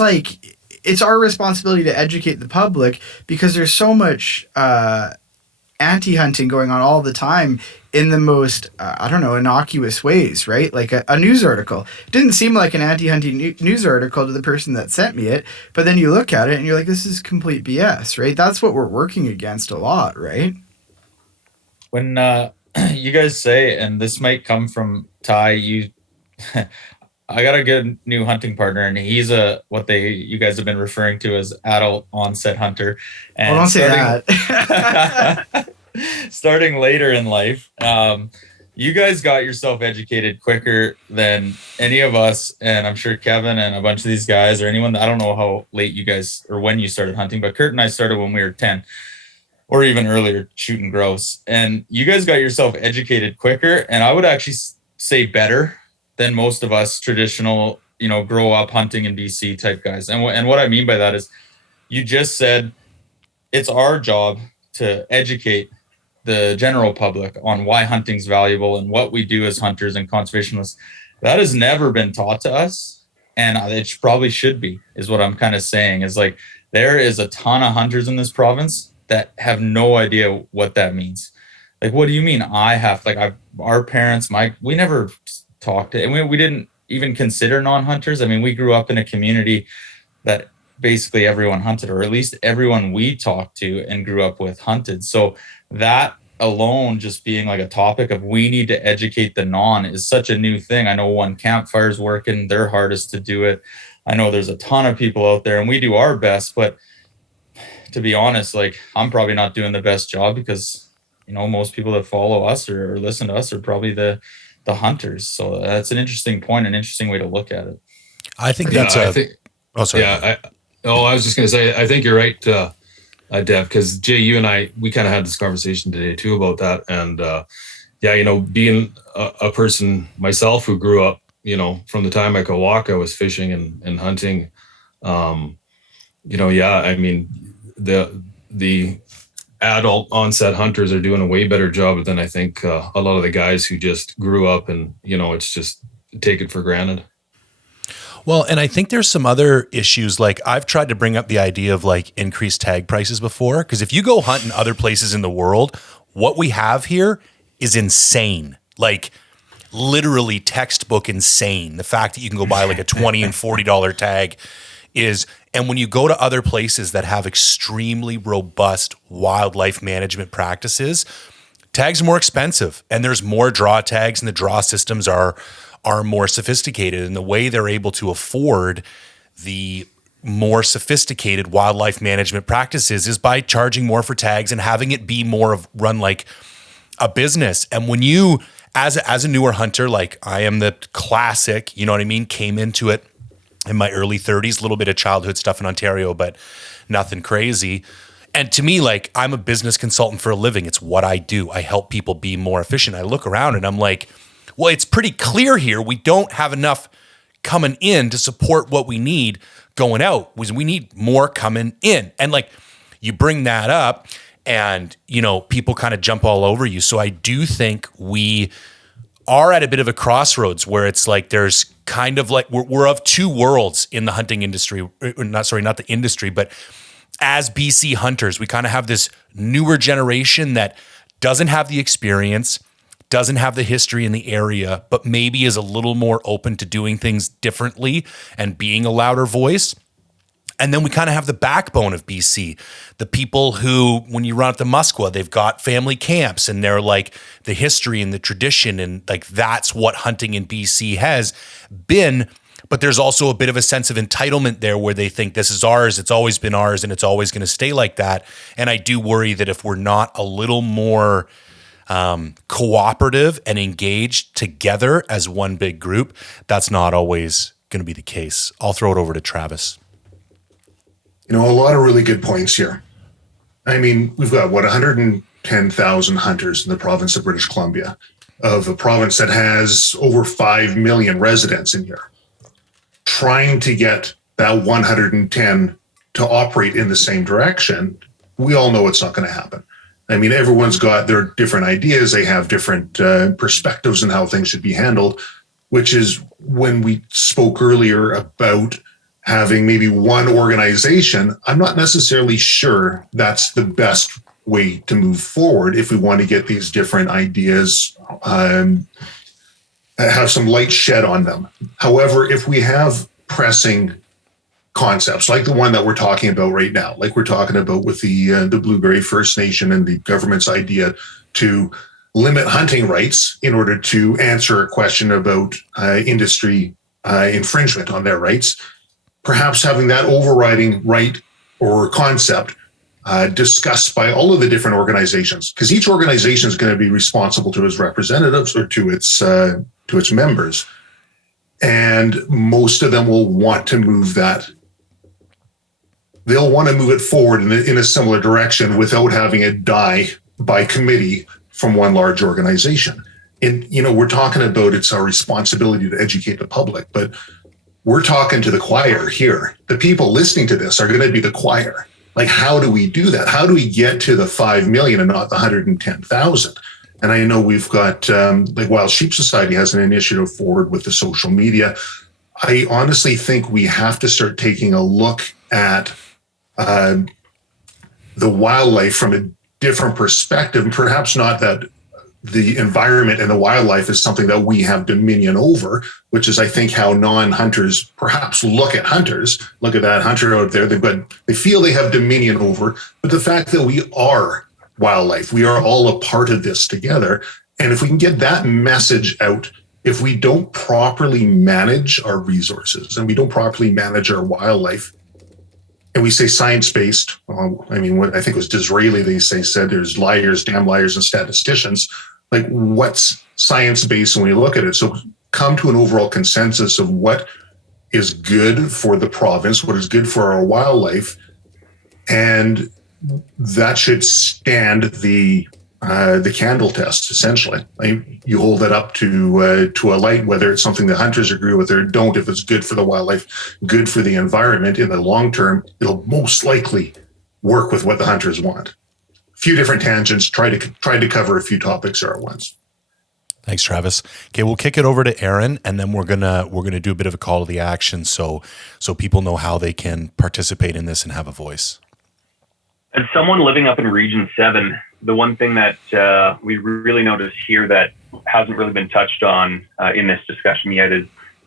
like, it's our responsibility to educate the public, because there's so much anti-hunting going on all the time in the most, innocuous ways, right? Like a news article. It didn't seem like an anti-hunting news article to the person that sent me it, but then you look at it and you're like, this is complete BS, right? That's what we're working against a lot, right? When you guys say, and this might come from Ty, I got a good new hunting partner, and he's you guys have been referring to as adult onset hunter. And don't say that. Starting later in life, you guys got yourself educated quicker than any of us, and I'm sure Kevin and a bunch of these guys, or anyone. I don't know how late you guys or when you started hunting, but Kurt and I started when we were 10. Or even earlier, shooting grouse. And you guys got yourself educated quicker, and I would actually say better than most of us traditional, grow up hunting in BC type guys. And what I mean by that is, you just said it's our job to educate the general public on why hunting's valuable and what we do as hunters and conservationists. That has never been taught to us, and it probably should be, is what I'm kind of saying. Is like, there is a ton of hunters in this province that have no idea what that means. Like, what do you mean our parents, we never talked to, and we didn't even consider non-hunters. I mean, we grew up in a community that basically everyone hunted, or at least everyone we talked to and grew up with hunted. So that alone, just being like a topic of, we need to educate the non, is such a new thing. I know One Campfire's working their hardest to do it. I know there's a ton of people out there, and we do our best, but to be honest, like, I'm probably not doing the best job, because most people that follow us or listen to us are probably the hunters. So that's an interesting point, an interesting way to look at it. I think Yeah, that's sorry. Yeah. I was just going to say, I think you're right, Dev, because Jay, you and I, we kind of had this conversation today too about that. And being a person myself who grew up, from the time I could walk, I was fishing and hunting. I mean, the adult onset hunters are doing a way better job than I think a lot of the guys who just grew up and, it's just take it for granted. Well, and I think there's some other issues. Like, I've tried to bring up the idea of like increased tag prices before, because if you go hunt in other places in the world, what we have here is insane. Like, literally textbook insane. The fact that you can go buy like a $20 and $40 tag is, and when you go to other places that have extremely robust wildlife management practices, tags are more expensive, and there's more draw tags, and the draw systems are more sophisticated. And the way they're able to afford the more sophisticated wildlife management practices is by charging more for tags and having it be more of run like a business. And when you, as a newer hunter, like I am, the classic, came into it in my early 30s, a little bit of childhood stuff in Ontario, but nothing crazy. And to me, like, I'm a business consultant for a living. It's what I do. I help people be more efficient. I look around and I'm like, well, it's pretty clear here. We don't have enough coming in to support what we need going out. We need more coming in. And like, you bring that up and, people kind of jump all over you. So I do think we are at a bit of a crossroads where it's like, there's kind of like, we're of two worlds in the hunting industry, not the industry, but as BC hunters, we kind of have this newer generation that doesn't have the experience, doesn't have the history in the area, but maybe is a little more open to doing things differently and being a louder voice. And then we kind of have the backbone of BC, the people who, when you run up to Muskwa, they've got family camps and they're like the history and the tradition. And like, that's what hunting in BC has been. But there's also a bit of a sense of entitlement there where they think this is ours, it's always been ours, and it's always going to stay like that. And I do worry that if we're not a little more cooperative and engaged together as one big group, that's not always going to be the case. I'll throw it over to Travis. A lot of really good points here. I mean, we've got 110,000 hunters in the province of British Columbia, of a province that has over 5 million residents in here. Trying to get that 110 to operate in the same direction, we all know it's not going to happen. I mean, everyone's got their different ideas. They have different perspectives on how things should be handled, which is when we spoke earlier about having maybe one organization. I'm not necessarily sure that's the best way to move forward if we want to get these different ideas have some light shed on them. However, if we have pressing concepts like the one that we're talking about right now, like we're talking about with the Blueberry First Nation and the government's idea to limit hunting rights in order to answer a question about industry infringement on their rights, perhaps having that overriding right or concept discussed by all of the different organizations, because each organization is going to be responsible to its representatives or to its members. And most of them will want to move that. They'll want to move it forward in a similar direction without having it die by committee from one large organization. And, we're talking about it's our responsibility to educate the public, but we're talking to the choir here. The people listening to this are going to be the choir. Like, how do we do that? How do we get to the 5 million and not the 110,000? And I know we've got, like Wild Sheep Society has an initiative forward with the social media. I honestly think we have to start taking a look at the wildlife from a different perspective, and perhaps not that the environment and the wildlife is something that we have dominion over, which is, I think, how non-hunters perhaps look at hunters. Look at that hunter out there. They feel they have dominion over, but the fact that we are wildlife, we are all a part of this together. And if we can get that message out, if we don't properly manage our resources and we don't properly manage our wildlife, and we say science-based, I mean, what I think it was Disraeli, said there's liars, damn liars, and statisticians. Like, what's science-based when we look at it? So come to an overall consensus of what is good for the province, what is good for our wildlife, and that should stand the candle test, essentially. You hold that up to a light, whether it's something the hunters agree with or don't. If it's good for the wildlife, good for the environment in the long term, it'll most likely work with what the hunters want. A few different tangents, try to cover a few topics at once. Thanks, Travis. Okay, we'll kick it over to Aaron, and then we're gonna do a bit of a call to the action, so people know how they can participate in this and have a voice. As someone living up in Region 7, the one thing that we really notice here that hasn't really been touched on in this discussion yet is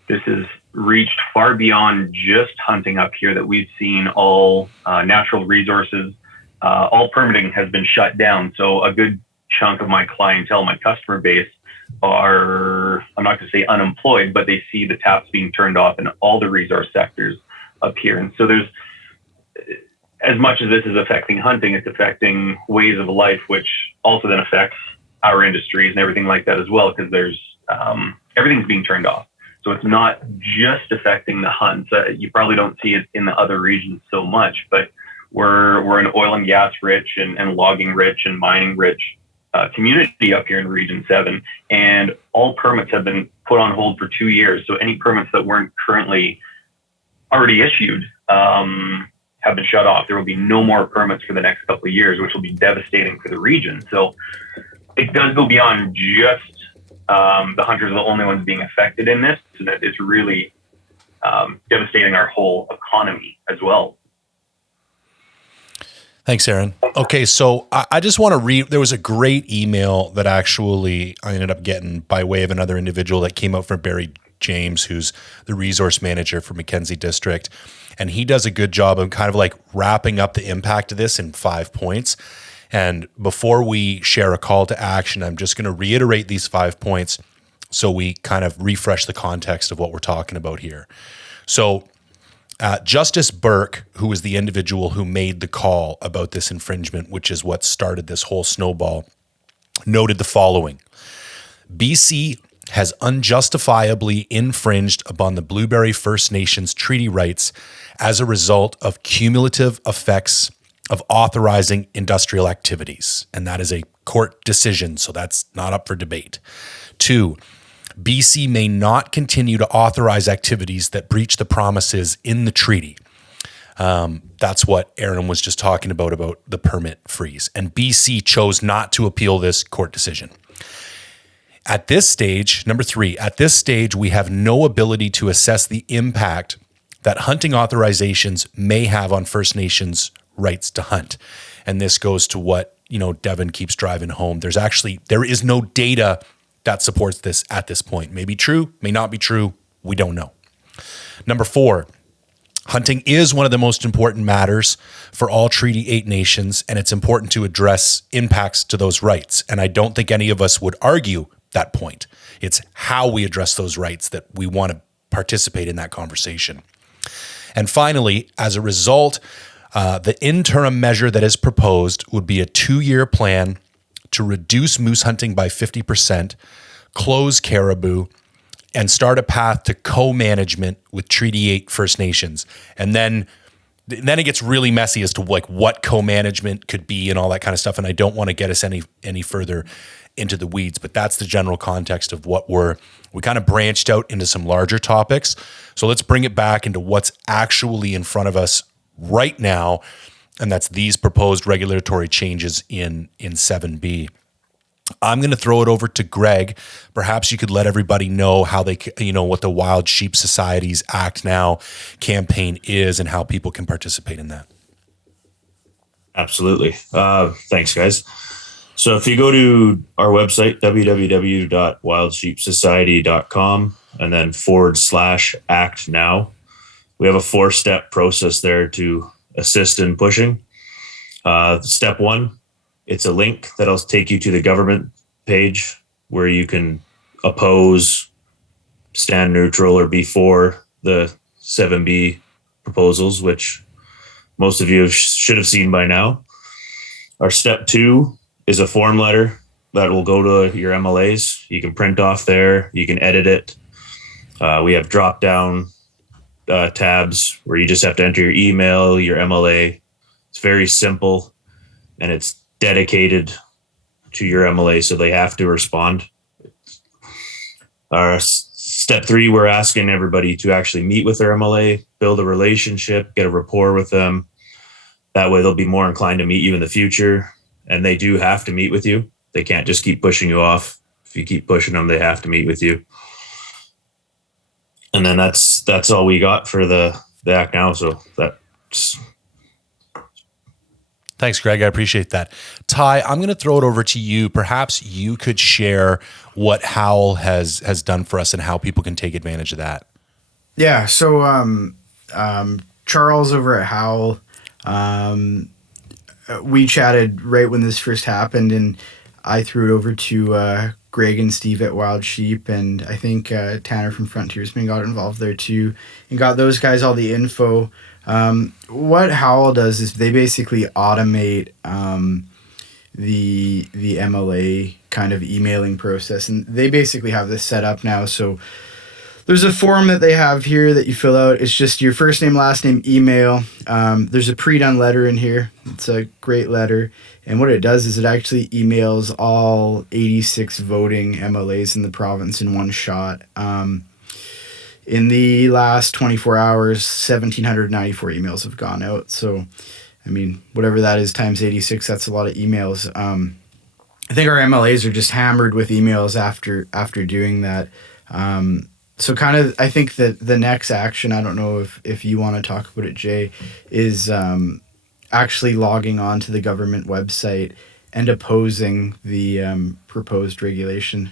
this has reached far beyond just hunting up here, that we've seen all natural resources, all permitting has been shut down. So a good chunk of my clientele, my customer base, are, I'm not going to say unemployed, but they see the taps being turned off in all the resource sectors up here. And so there's, as much as this is affecting hunting, it's affecting ways of life, which also then affects our industries and everything like that as well, because there's everything's being turned off. So it's not just affecting the hunts. You probably don't see it in the other regions so much, but we're an oil and gas rich and logging rich and mining rich community up here in Region 7, and all permits have been put on hold for 2 years. So any permits that weren't currently already issued have been shut off. There will be no more permits for the next couple of years, which will be devastating for the region. So it does go beyond just the hunters are the only ones being affected in this, and that it's really devastating our whole economy as well. Thanks, Aaron. Okay, so I just want to read, there was a great email that actually I ended up getting by way of another individual that came out from Barry James, who's the resource manager for Mackenzie District. And he does a good job of kind of like wrapping up the impact of this in 5 points. And before we share a call to action, I'm just going to reiterate these 5 points so we kind of refresh the context of what we're talking about here. So Justice Burke, who was the individual who made the call about this infringement, which is what started this whole snowball, noted the following. BC has unjustifiably infringed upon the Blueberry First Nations treaty rights as a result of cumulative effects of authorizing industrial activities. And that is a court decision, so that's not up for debate. 2, BC may not continue to authorize activities that breach the promises in the treaty. That's what Aaron was just talking about the permit freeze. And BC chose not to appeal this court decision. At this stage, number 3, at this stage, we have no ability to assess the impact that hunting authorizations may have on First Nations rights to hunt. And this goes to what, Devin keeps driving home. There is no data that supports this at this point. May be true, may not be true. We don't know. Number 4, hunting is one of the most important matters for all Treaty 8 nations, and it's important to address impacts to those rights. And I don't think any of us would argue that point. It's how we address those rights that we want to participate in that conversation. And finally, as a result, the interim measure that is proposed would be a 2-year plan to reduce moose hunting by 50%, close caribou, and start a path to co-management with Treaty 8 First Nations. And then it gets really messy as to like what co-management could be and all that kind of stuff. And I don't want to get us any further into the weeds, but that's the general context of what we kind of branched out into some larger topics. So let's bring it back into what's actually in front of us right now. And that's these proposed regulatory changes in 7B. I'm going to throw it over to Greg. Perhaps you could let everybody know how what the Wild Sheep Society's Act Now campaign is and how people can participate in that. Absolutely. Thanks, guys. So if you go to our website, www.wildsheepsociety.com, and then /Act Now, we have a 4-step process there to assist in pushing. Step 1, it's a link that'll take you to the government page where you can oppose, stand neutral, or be for the 7B proposals, which most of you should have seen by now. Our step 2 is a form letter that will go to your MLAs. You can print off there. You can edit it. We have drop-down tabs where you just have to enter your email, your MLA. It's very simple, and it's dedicated to your MLA, so they have to respond. Our step 3, we're asking everybody to actually meet with their MLA, build a relationship, get a rapport with them. That way they'll be more inclined to meet you in the future. And they do have to meet with you. They can't just keep pushing you off. If you keep pushing them, they have to meet with you. And then that's all we got for the Act Now. So that's... Thanks, Greg. I appreciate that. Ty, I'm going to throw it over to you. Perhaps you could share what Howl has done for us and how people can take advantage of that. Yeah. So Charles over at Howl, we chatted right when this first happened, and I threw it over to Greg and Steve at Wild Sheep, and I think Tanner from Frontiersman got involved there too, and got those guys all the info. What Howl does is they basically automate the MLA kind of emailing process, and they basically have this set up now. So there's a form that they have here that you fill out. It's just your first name, last name, email. There's a pre-done letter in here. It's a great letter. And what it does is it actually emails all 86 voting MLAs in the province in one shot. In the last 24 hours, 1,794 emails have gone out. So, I mean, whatever that is times 86, that's a lot of emails. I think our MLAs are just hammered with emails after doing that. So kind of, I think that the next action, I don't know if you want to talk about it, Jay, is actually logging on to the government website and opposing the proposed regulation.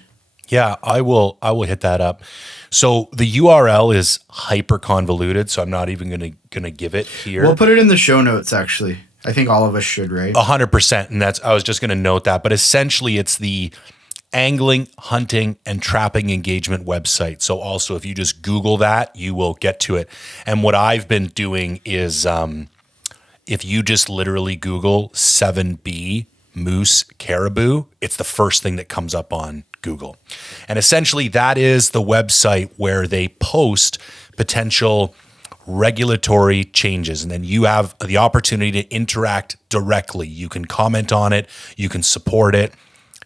Yeah, I will hit that up. So the URL is hyper convoluted, so I'm not even gonna give it here. We'll put it in the show notes, actually. I think all of us should, right? 100%. And I was just gonna note that. But essentially it's the angling, hunting, and trapping engagement website. So also if you just Google that, you will get to it. And what I've been doing is if you just literally Google 7B moose caribou, it's the first thing that comes up on Google. And essentially that is the website where they post potential regulatory changes. And then you have the opportunity to interact directly. You can comment on it, you can support it,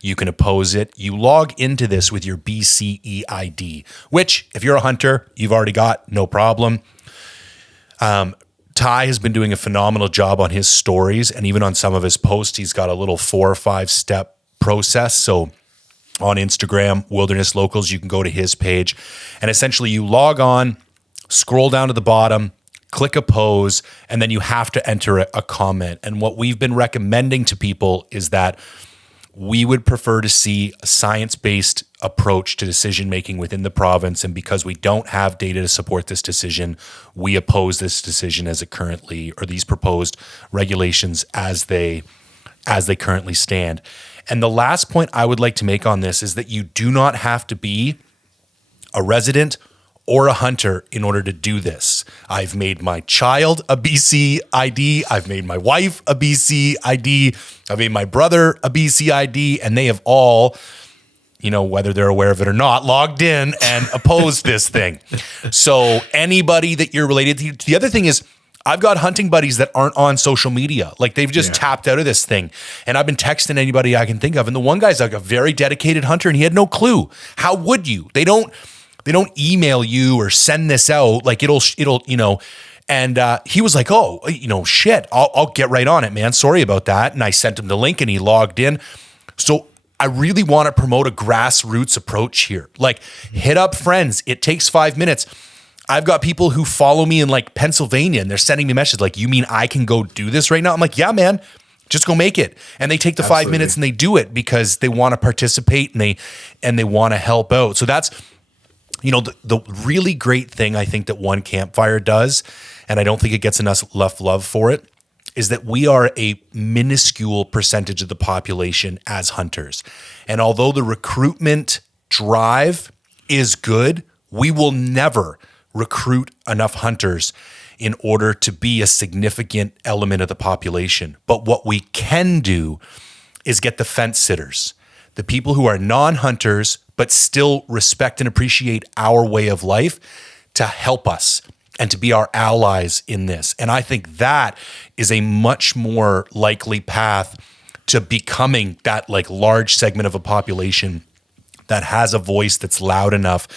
you can oppose it. You log into this with your BCE ID, which if you're a hunter, you've already got, no problem. Ty has been doing a phenomenal job on his stories, and even on some of his posts, he's got a little 4 or 5 step process. So on Instagram, Wilderness Locals, you can go to his page, and essentially you log on, scroll down to the bottom, click oppose, and then you have to enter a comment. And what we've been recommending to people is that we would prefer to see a science-based approach to decision-making within the province. And because we don't have data to support this decision, we oppose this decision as it currently, or these proposed regulations as they currently stand. And the last point I would like to make on this is that you do not have to be a resident or a hunter in order to do this. I've made my child a BC ID. I've made my wife a BC ID. I've made my brother a BC ID, and they have all, whether they're aware of it or not, logged in and opposed this thing. So anybody that you're related to, the other thing is, I've got hunting buddies that aren't on social media. Like they've just tapped out of this thing. And I've been texting anybody I can think of. And the one guy's like a very dedicated hunter and he had no clue. How would you? They don't email you or send this out. Like it'll, and he was like, oh, shit, I'll get right on it, man. Sorry about that. And I sent him the link and he logged in. So I really want to promote a grassroots approach here. Like hit up friends. It takes 5 minutes. I've got people who follow me in like Pennsylvania and they're sending me messages like, you mean I can go do this right now? I'm like, yeah, man, just go make it. And they take the 5 minutes and they do it because they want to participate and they want to help out. So that's, the really great thing I think that One Campfire does, and I don't think it gets enough love for it, is that we are a minuscule percentage of the population as hunters. And although the recruitment drive is good, we will never recruit enough hunters in order to be a significant element of the population. But what we can do is get the fence sitters, the people who are non-hunters but still respect and appreciate our way of life, to help us and to be our allies in this. And I think that is a much more likely path to becoming that like large segment of a population that has a voice that's loud enough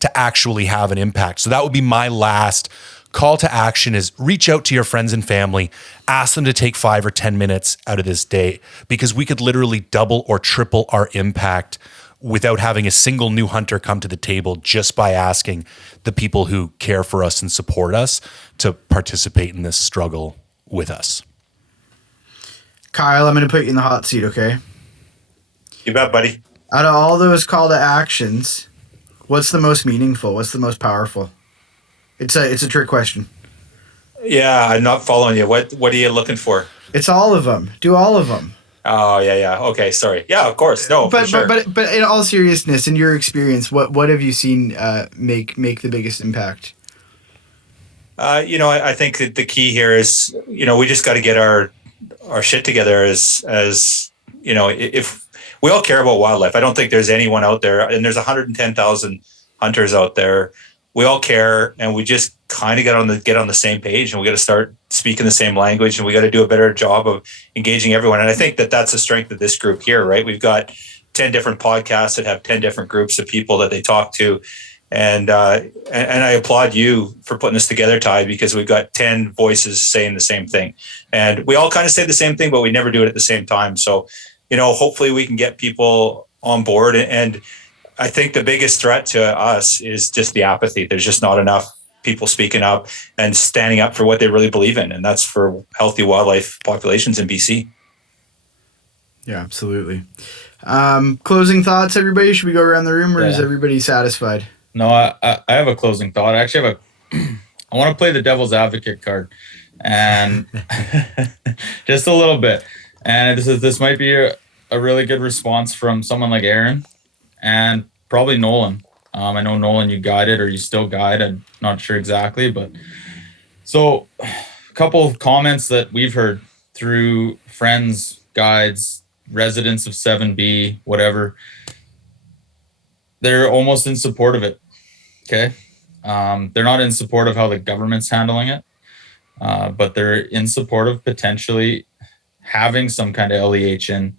to actually have an impact. So that would be my last call to action, is reach out to your friends and family, ask them to take 5 or 10 minutes out of this day, because we could literally double or triple our impact without having a single new hunter come to the table, just by asking the people who care for us and support us to participate in this struggle with us. Kyle, I'm going to put you in the hot seat, okay? You bet, buddy. Out of all those call to actions, what's the most meaningful? What's the most powerful? It's a trick question. Yeah, I'm not following you. What are you looking for? It's all of them. Do all of them. Oh, yeah. Okay, sorry. Yeah, of course. No, but for sure. But in all seriousness, in your experience, what have you seen make the biggest impact? I think that the key here is, we just got to get our shit together as if we all care about wildlife. I don't think there's anyone out there, and there's 110,000 hunters out there. We all care, and we just kind of get on the same page, and we got to start speaking the same language, and we got to do a better job of engaging everyone. And I think that that's the strength of this group here, right? We've got 10 different podcasts that have 10 different groups of people that they talk to. And I applaud you for putting this together, Ty, because we've got 10 voices saying the same thing. And we all kind of say the same thing, but we never do it at the same time. So, hopefully we can get people on board. And I think the biggest threat to us is just the apathy. There's just not enough people speaking up and standing up for what they really believe in. And that's for healthy wildlife populations in BC. Yeah, absolutely. Closing thoughts, everybody? Should we go around the room, or is Yeah. everybody satisfied? No, I have a closing thought. I actually have I want to play the devil's advocate card, and just a little bit. And this might be a really good response from someone like Aaron, and probably Nolan. I know Nolan, you guided, or you still guide. I'm not sure exactly, but so a couple of comments that we've heard through friends, guides, residents of 7B, whatever. They're almost in support of it. Okay. They're not in support of how the government's handling it, but they're in support of potentially having some kind of LEH in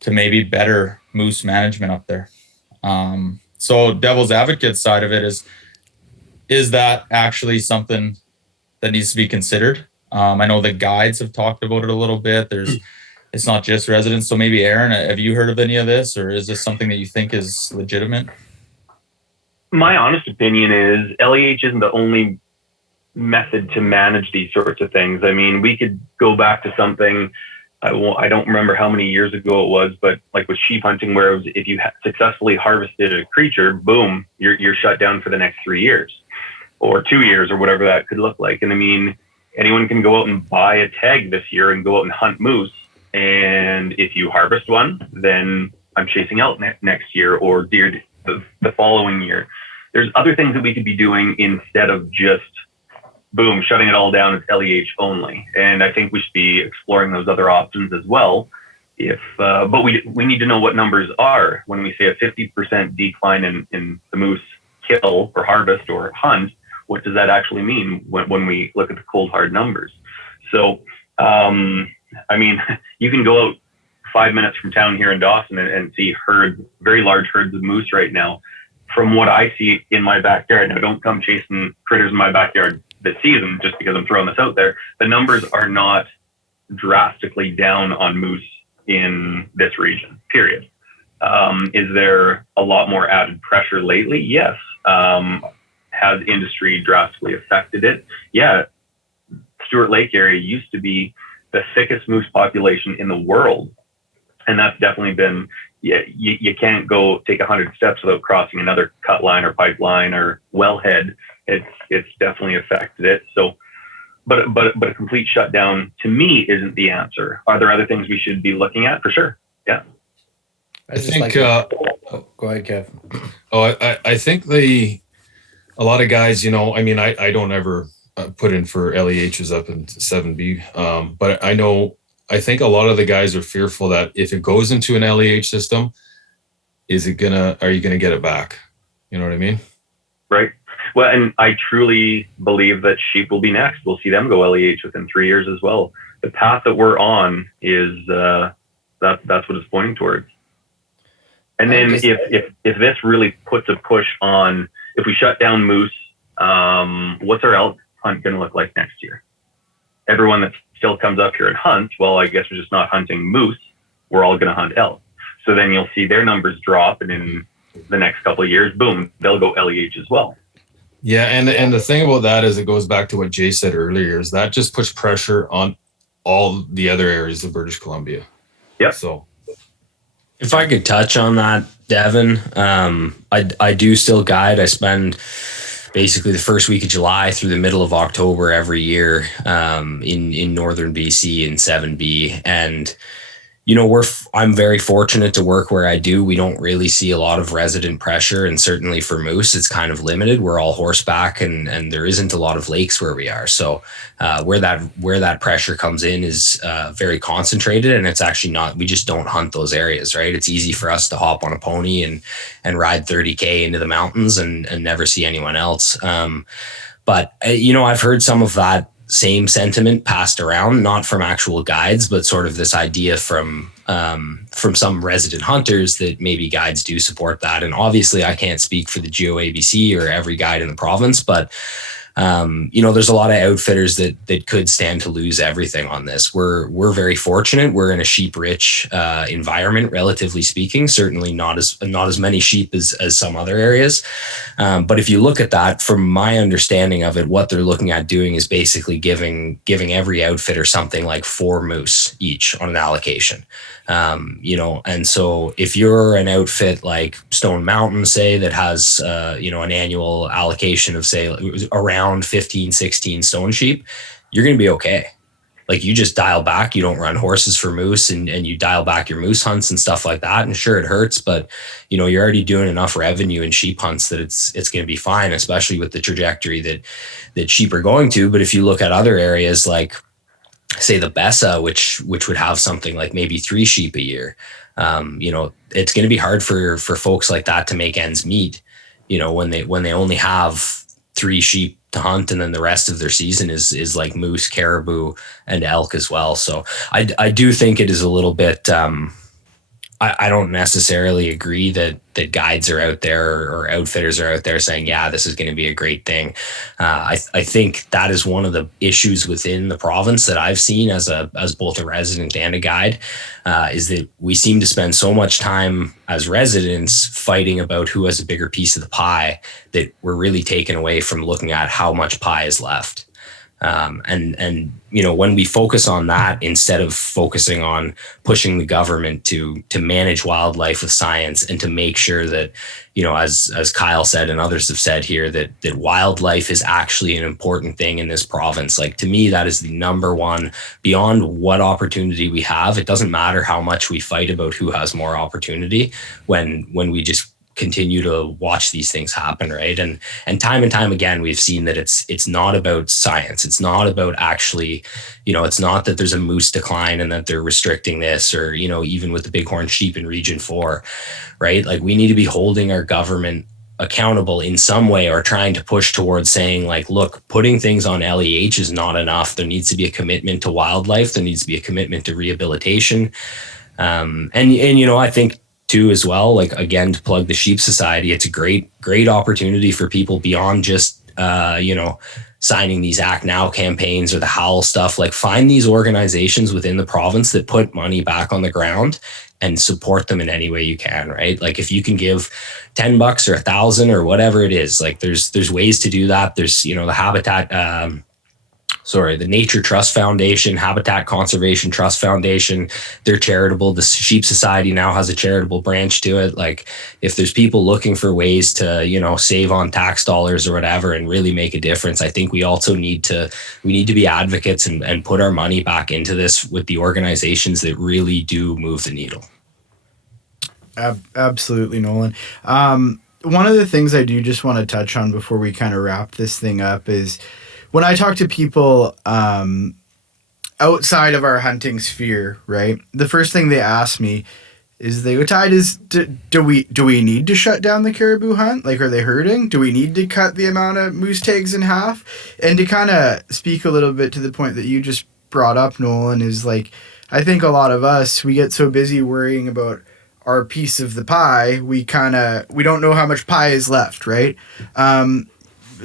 to maybe better moose management up there. So devil's advocate side of it is that actually something that needs to be considered? I know the guides have talked about it a little bit. It's not just residents. So maybe Aaron, have you heard of any of this, or is this something that you think is legitimate? My honest opinion is LEH isn't the only method to manage these sorts of things. I mean, we could go back to something, I don't remember how many years ago it was, but like with sheep hunting, where it was, if you successfully harvested a creature, boom, you're shut down for the next 3 years or 2 years or whatever that could look like. And I mean, anyone can go out and buy a tag this year and go out and hunt moose. And if you harvest one, then I'm chasing out next year or deer the following year. There's other things that we could be doing instead of just boom, shutting it all down as LEH only. And I think we should be exploring those other options as well. But we need to know what numbers are. When we say a 50% decline in the moose kill or harvest or hunt, what does that actually mean when we look at the cold hard numbers? So, I mean, you can go out 5 minutes from town here in Dawson and see very large herds of moose right now. From what I see in my backyard, now don't come chasing critters in my backyard this season just because I'm throwing this out there. The numbers are not drastically down on moose in this region, period. Is there a lot more added pressure lately? Yes. Has industry drastically affected it? Yeah. Stewart Lake area used to be the thickest moose population in the world. And that's definitely been, you can't go take 100 steps without crossing another cut line or pipeline or wellhead. It's definitely affected it. So, but a complete shutdown to me isn't the answer. Are there other things we should be looking at? For sure. Yeah. I think, go ahead, Kev. I think a lot of guys, you know, I mean, I don't ever put in for LEHs up in 7B, but I think a lot of the guys are fearful that if it goes into an LEH system, are you gonna get it back? You know what I mean? Right. Well, and I truly believe that sheep will be next. We'll see them go LEH within 3 years as well. The path that we're on is that's what it's pointing towards. And then if this really puts a push on, if we shut down moose, what's our elk hunt going to look like next year? Everyone that still comes up here and hunts, well, I guess we're just not hunting moose. We're all going to hunt elk. So then you'll see their numbers drop, and in the next couple of years, boom, they'll go LEH as well. Yeah, and the thing about that is it goes back to what Jay said earlier, is that just puts pressure on all the other areas of British Columbia. Yeah. So if I could touch on that, Devin, I do still guide. I spend basically the first week of July through the middle of October every year in northern BC in 7B. And, you know, I'm very fortunate to work where I do. We don't really see a lot of resident pressure, and certainly for moose, it's kind of limited. We're all horseback, and there isn't a lot of lakes where we are. So where that pressure comes in is very concentrated, and it's actually not. We just don't hunt those areas, right? It's easy for us to hop on a pony and ride 30K into the mountains and never see anyone else. But you know, I've heard some of that same sentiment passed around, not from actual guides, but sort of this idea from some resident hunters that maybe guides do support that. And obviously I can't speak for the GOABC or every guide in the province, but there's a lot of outfitters that could stand to lose everything on this. We're very fortunate. We're in a sheep rich environment, relatively speaking. Certainly not as many sheep as some other areas. But if you look at that, from my understanding of it, what they're looking at doing is basically giving every outfitter something like 4 moose each on an allocation. And so if you're an outfit like Stone Mountain, say, that has, an annual allocation of, say, around 15, 16 stone sheep, you're going to be okay. Like, you just dial back, you don't run horses for moose, and you dial back your moose hunts and stuff like that. And sure, it hurts, but you're already doing enough revenue in sheep hunts that it's going to be fine, especially with the trajectory that sheep are going to. But if you look at other areas like, say, the Bessa, which would have something like maybe 3 sheep a year, it's going to be hard for folks like that to make ends meet, when they only have 3 sheep to hunt, and then the rest of their season is like moose, caribou, and elk as well. So I do think it is a little bit, I don't necessarily agree that guides are out there or outfitters are out there saying, yeah, this is going to be a great thing. I think that is one of the issues within the province that I've seen as both a resident and a guide, is that we seem to spend so much time as residents fighting about who has a bigger piece of the pie that we're really taken away from looking at how much pie is left. When we focus on that, instead of focusing on pushing the government to manage wildlife with science and to make sure that, as Kyle said and others have said here, that wildlife is actually an important thing in this province. Like, to me, that is the number one, beyond what opportunity we have. It doesn't matter how much we fight about who has more opportunity when we just continue to watch these things happen, right? And time again, we've seen that it's not about science. It's not about actually, it's not that there's a moose decline and that they're restricting this, or, even with the bighorn sheep in Region 4, right? Like, we need to be holding our government accountable in some way, or trying to push towards saying, like, look, putting things on LEH is not enough. There needs to be a commitment to wildlife. There needs to be a commitment to rehabilitation. I think too, as well, like, again, to plug the Sheep Society, it's a great opportunity for people beyond just, signing these Act Now campaigns or the Howl stuff. Like, find these organizations within the province that put money back on the ground and support them in any way you can, right? Like, if you can give $10 or $1,000 or whatever it is, like, there's ways to do that. There's, the Habitat, the Nature Trust Foundation, Habitat Conservation Trust Foundation, they're charitable. The Sheep Society now has a charitable branch to it. Like, if there's people looking for ways to, save on tax dollars or whatever and really make a difference, I think we also need to be advocates and put our money back into this with the organizations that really do move the needle. Absolutely, Nolan. One of the things I do just want to touch on before we kind of wrap this thing up is, when I talk to people outside of our hunting sphere, right, the first thing they ask me is, do we need to shut down the caribou hunt? Like, are they hurting? Do we need to cut the amount of moose tags in half? And to kind of speak a little bit to the point that you just brought up, Nolan, is like, I think a lot of us, we get so busy worrying about our piece of the pie, we don't know how much pie is left, right?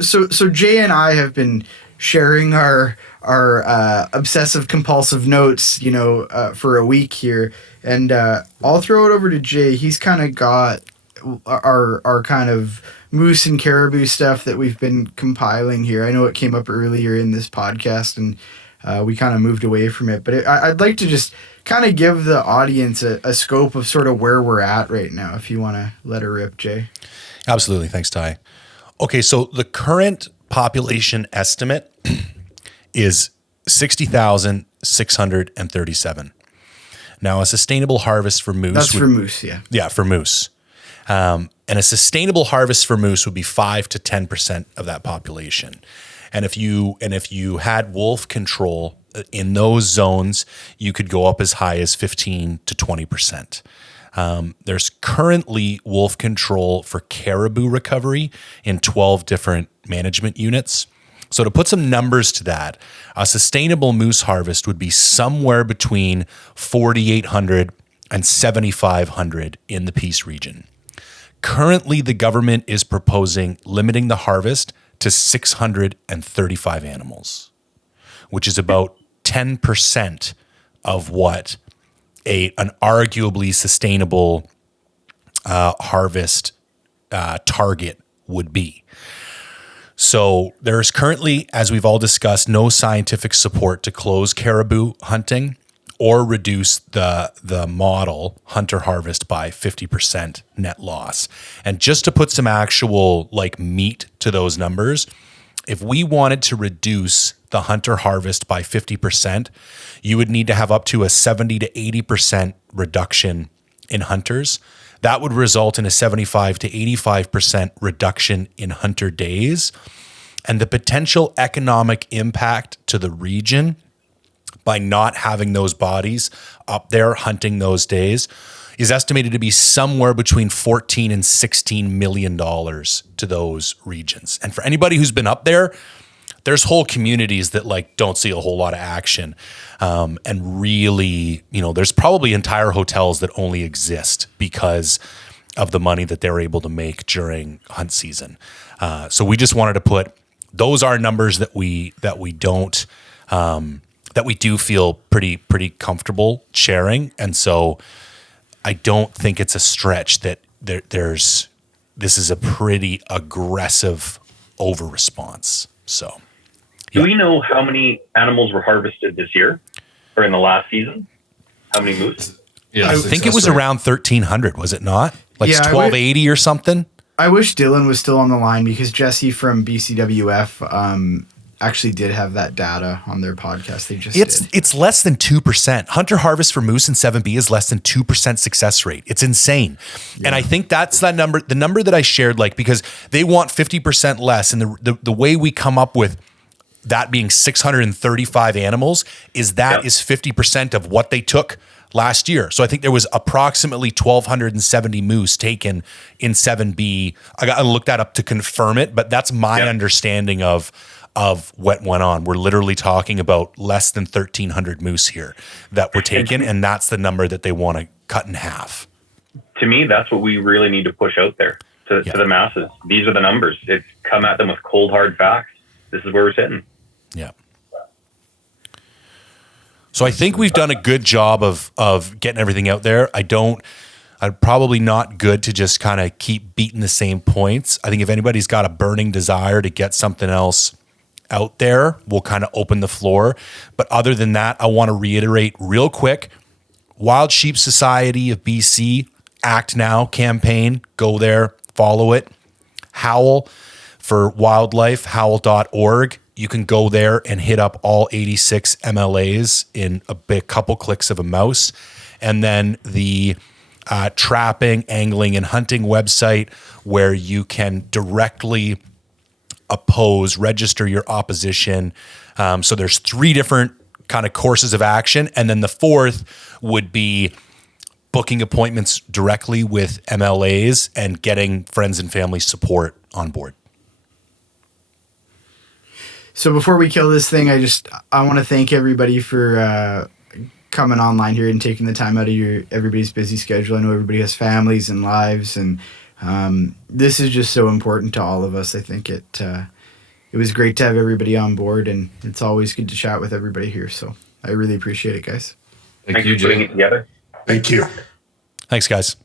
So Jay and I have been sharing our obsessive compulsive notes, for a week here, and I'll throw it over to Jay. He's kind of got our kind of moose and caribou stuff that we've been compiling here. I know it came up earlier in this podcast, and we kind of moved away from it, but I'd like to just kind of give the audience a scope of sort of where we're at right now, if you want to let her rip, Jay. Absolutely. Thanks, Ty. Okay, so the current population estimate is 60,637. Now, a sustainable harvest for moose. That's for moose, yeah. Yeah, for moose. And a sustainable harvest for moose would be 5 to 10% of that population. And if you had wolf control in those zones, you could go up as high as 15 to 20%. There's currently wolf control for caribou recovery in 12 different management units. So to put some numbers to that, a sustainable moose harvest would be somewhere between 4,800 and 7,500 in the Peace region. Currently, the government is proposing limiting the harvest to 635 animals, which is about 10% of what an arguably sustainable harvest target would be. So there's currently, as we've all discussed, no scientific support to close caribou hunting or reduce the model hunter harvest by 50% net loss. And just to put some actual like meat to those numbers, if we wanted to reduce the hunter harvest by 50%, you would need to have up to a 70 to 80% reduction in hunters. That would result in a 75 to 85% reduction in hunter days. And the potential economic impact to the region by not having those bodies up there hunting those days is estimated to be somewhere between $14 and $16 million to those regions. And for anybody who's been up there, there's whole communities that like don't see a whole lot of action. And really, there's probably entire hotels that only exist because of the money that they're able to make during hunt season. So we just wanted to put, those are numbers that we don't, that we do feel pretty comfortable sharing. And so I don't think it's a stretch that this is a pretty aggressive over response. So. Do we know how many animals were harvested this year or in the last season? How many moose? Yeah, I think it was around 1,300, was it not? Like 1,280 or something? I wish Dylan was still on the line because Jesse from BCWF actually did have that data on their podcast. They just it's less than 2%. Hunter harvest for moose and 7B is less than 2% success rate. It's insane. Yeah. And I think that's the number that I shared, like, because they want 50% less. And the way we come up with that being 635 animals is 50% of what they took last year. So I think there was approximately 1,270 moose taken in 7B. I got to look that up to confirm it, but that's my understanding of what went on. We're literally talking about less than 1,300 moose here that were taken, and that's the number that they want to cut in half. To me, that's what we really need to push out there to the masses. These are the numbers. It's come at them with cold, hard facts. This is where we're sitting. Yeah. So I think we've done a good job of getting everything out there. I'm probably not good to just kind of keep beating the same points. I think if anybody's got a burning desire to get something else out there, we'll kind of open the floor. But other than that, I want to reiterate real quick, Wild Sheep Society of BC, Act Now campaign, go there, follow it. Howl for wildlife, howl.org. You can go there and hit up all 86 MLAs in a couple clicks of a mouse. And then the trapping, angling, and hunting website where you can directly register your opposition. So there's 3 different kind of courses of action. And then the 4th would be booking appointments directly with MLAs and getting friends and family support on board. So before we kill this thing, I want to thank everybody for coming online here and taking the time out of everybody's busy schedule. I know everybody has families and lives, and this is just so important to all of us. I think it was great to have everybody on board, and it's always good to chat with everybody here. So I really appreciate it, guys. Thank you for putting it together. Thank you. Thanks, guys.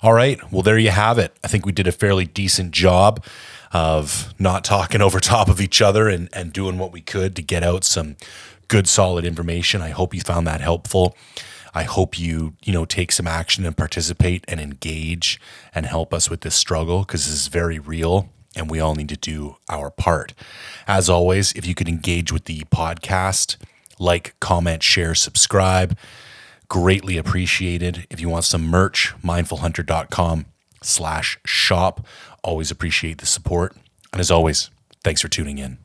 All right. Well, there you have it. I think we did a fairly decent job of not talking over top of each other and doing what we could to get out some good, solid information. I hope you found that helpful. I hope you take some action and participate and engage and help us with this struggle, because this is very real and we all need to do our part. As always, if you could engage with the podcast, like, comment, share, subscribe, greatly appreciated. If you want some merch, mindfulhunter.com/shop. Always appreciate the support. And as always, thanks for tuning in.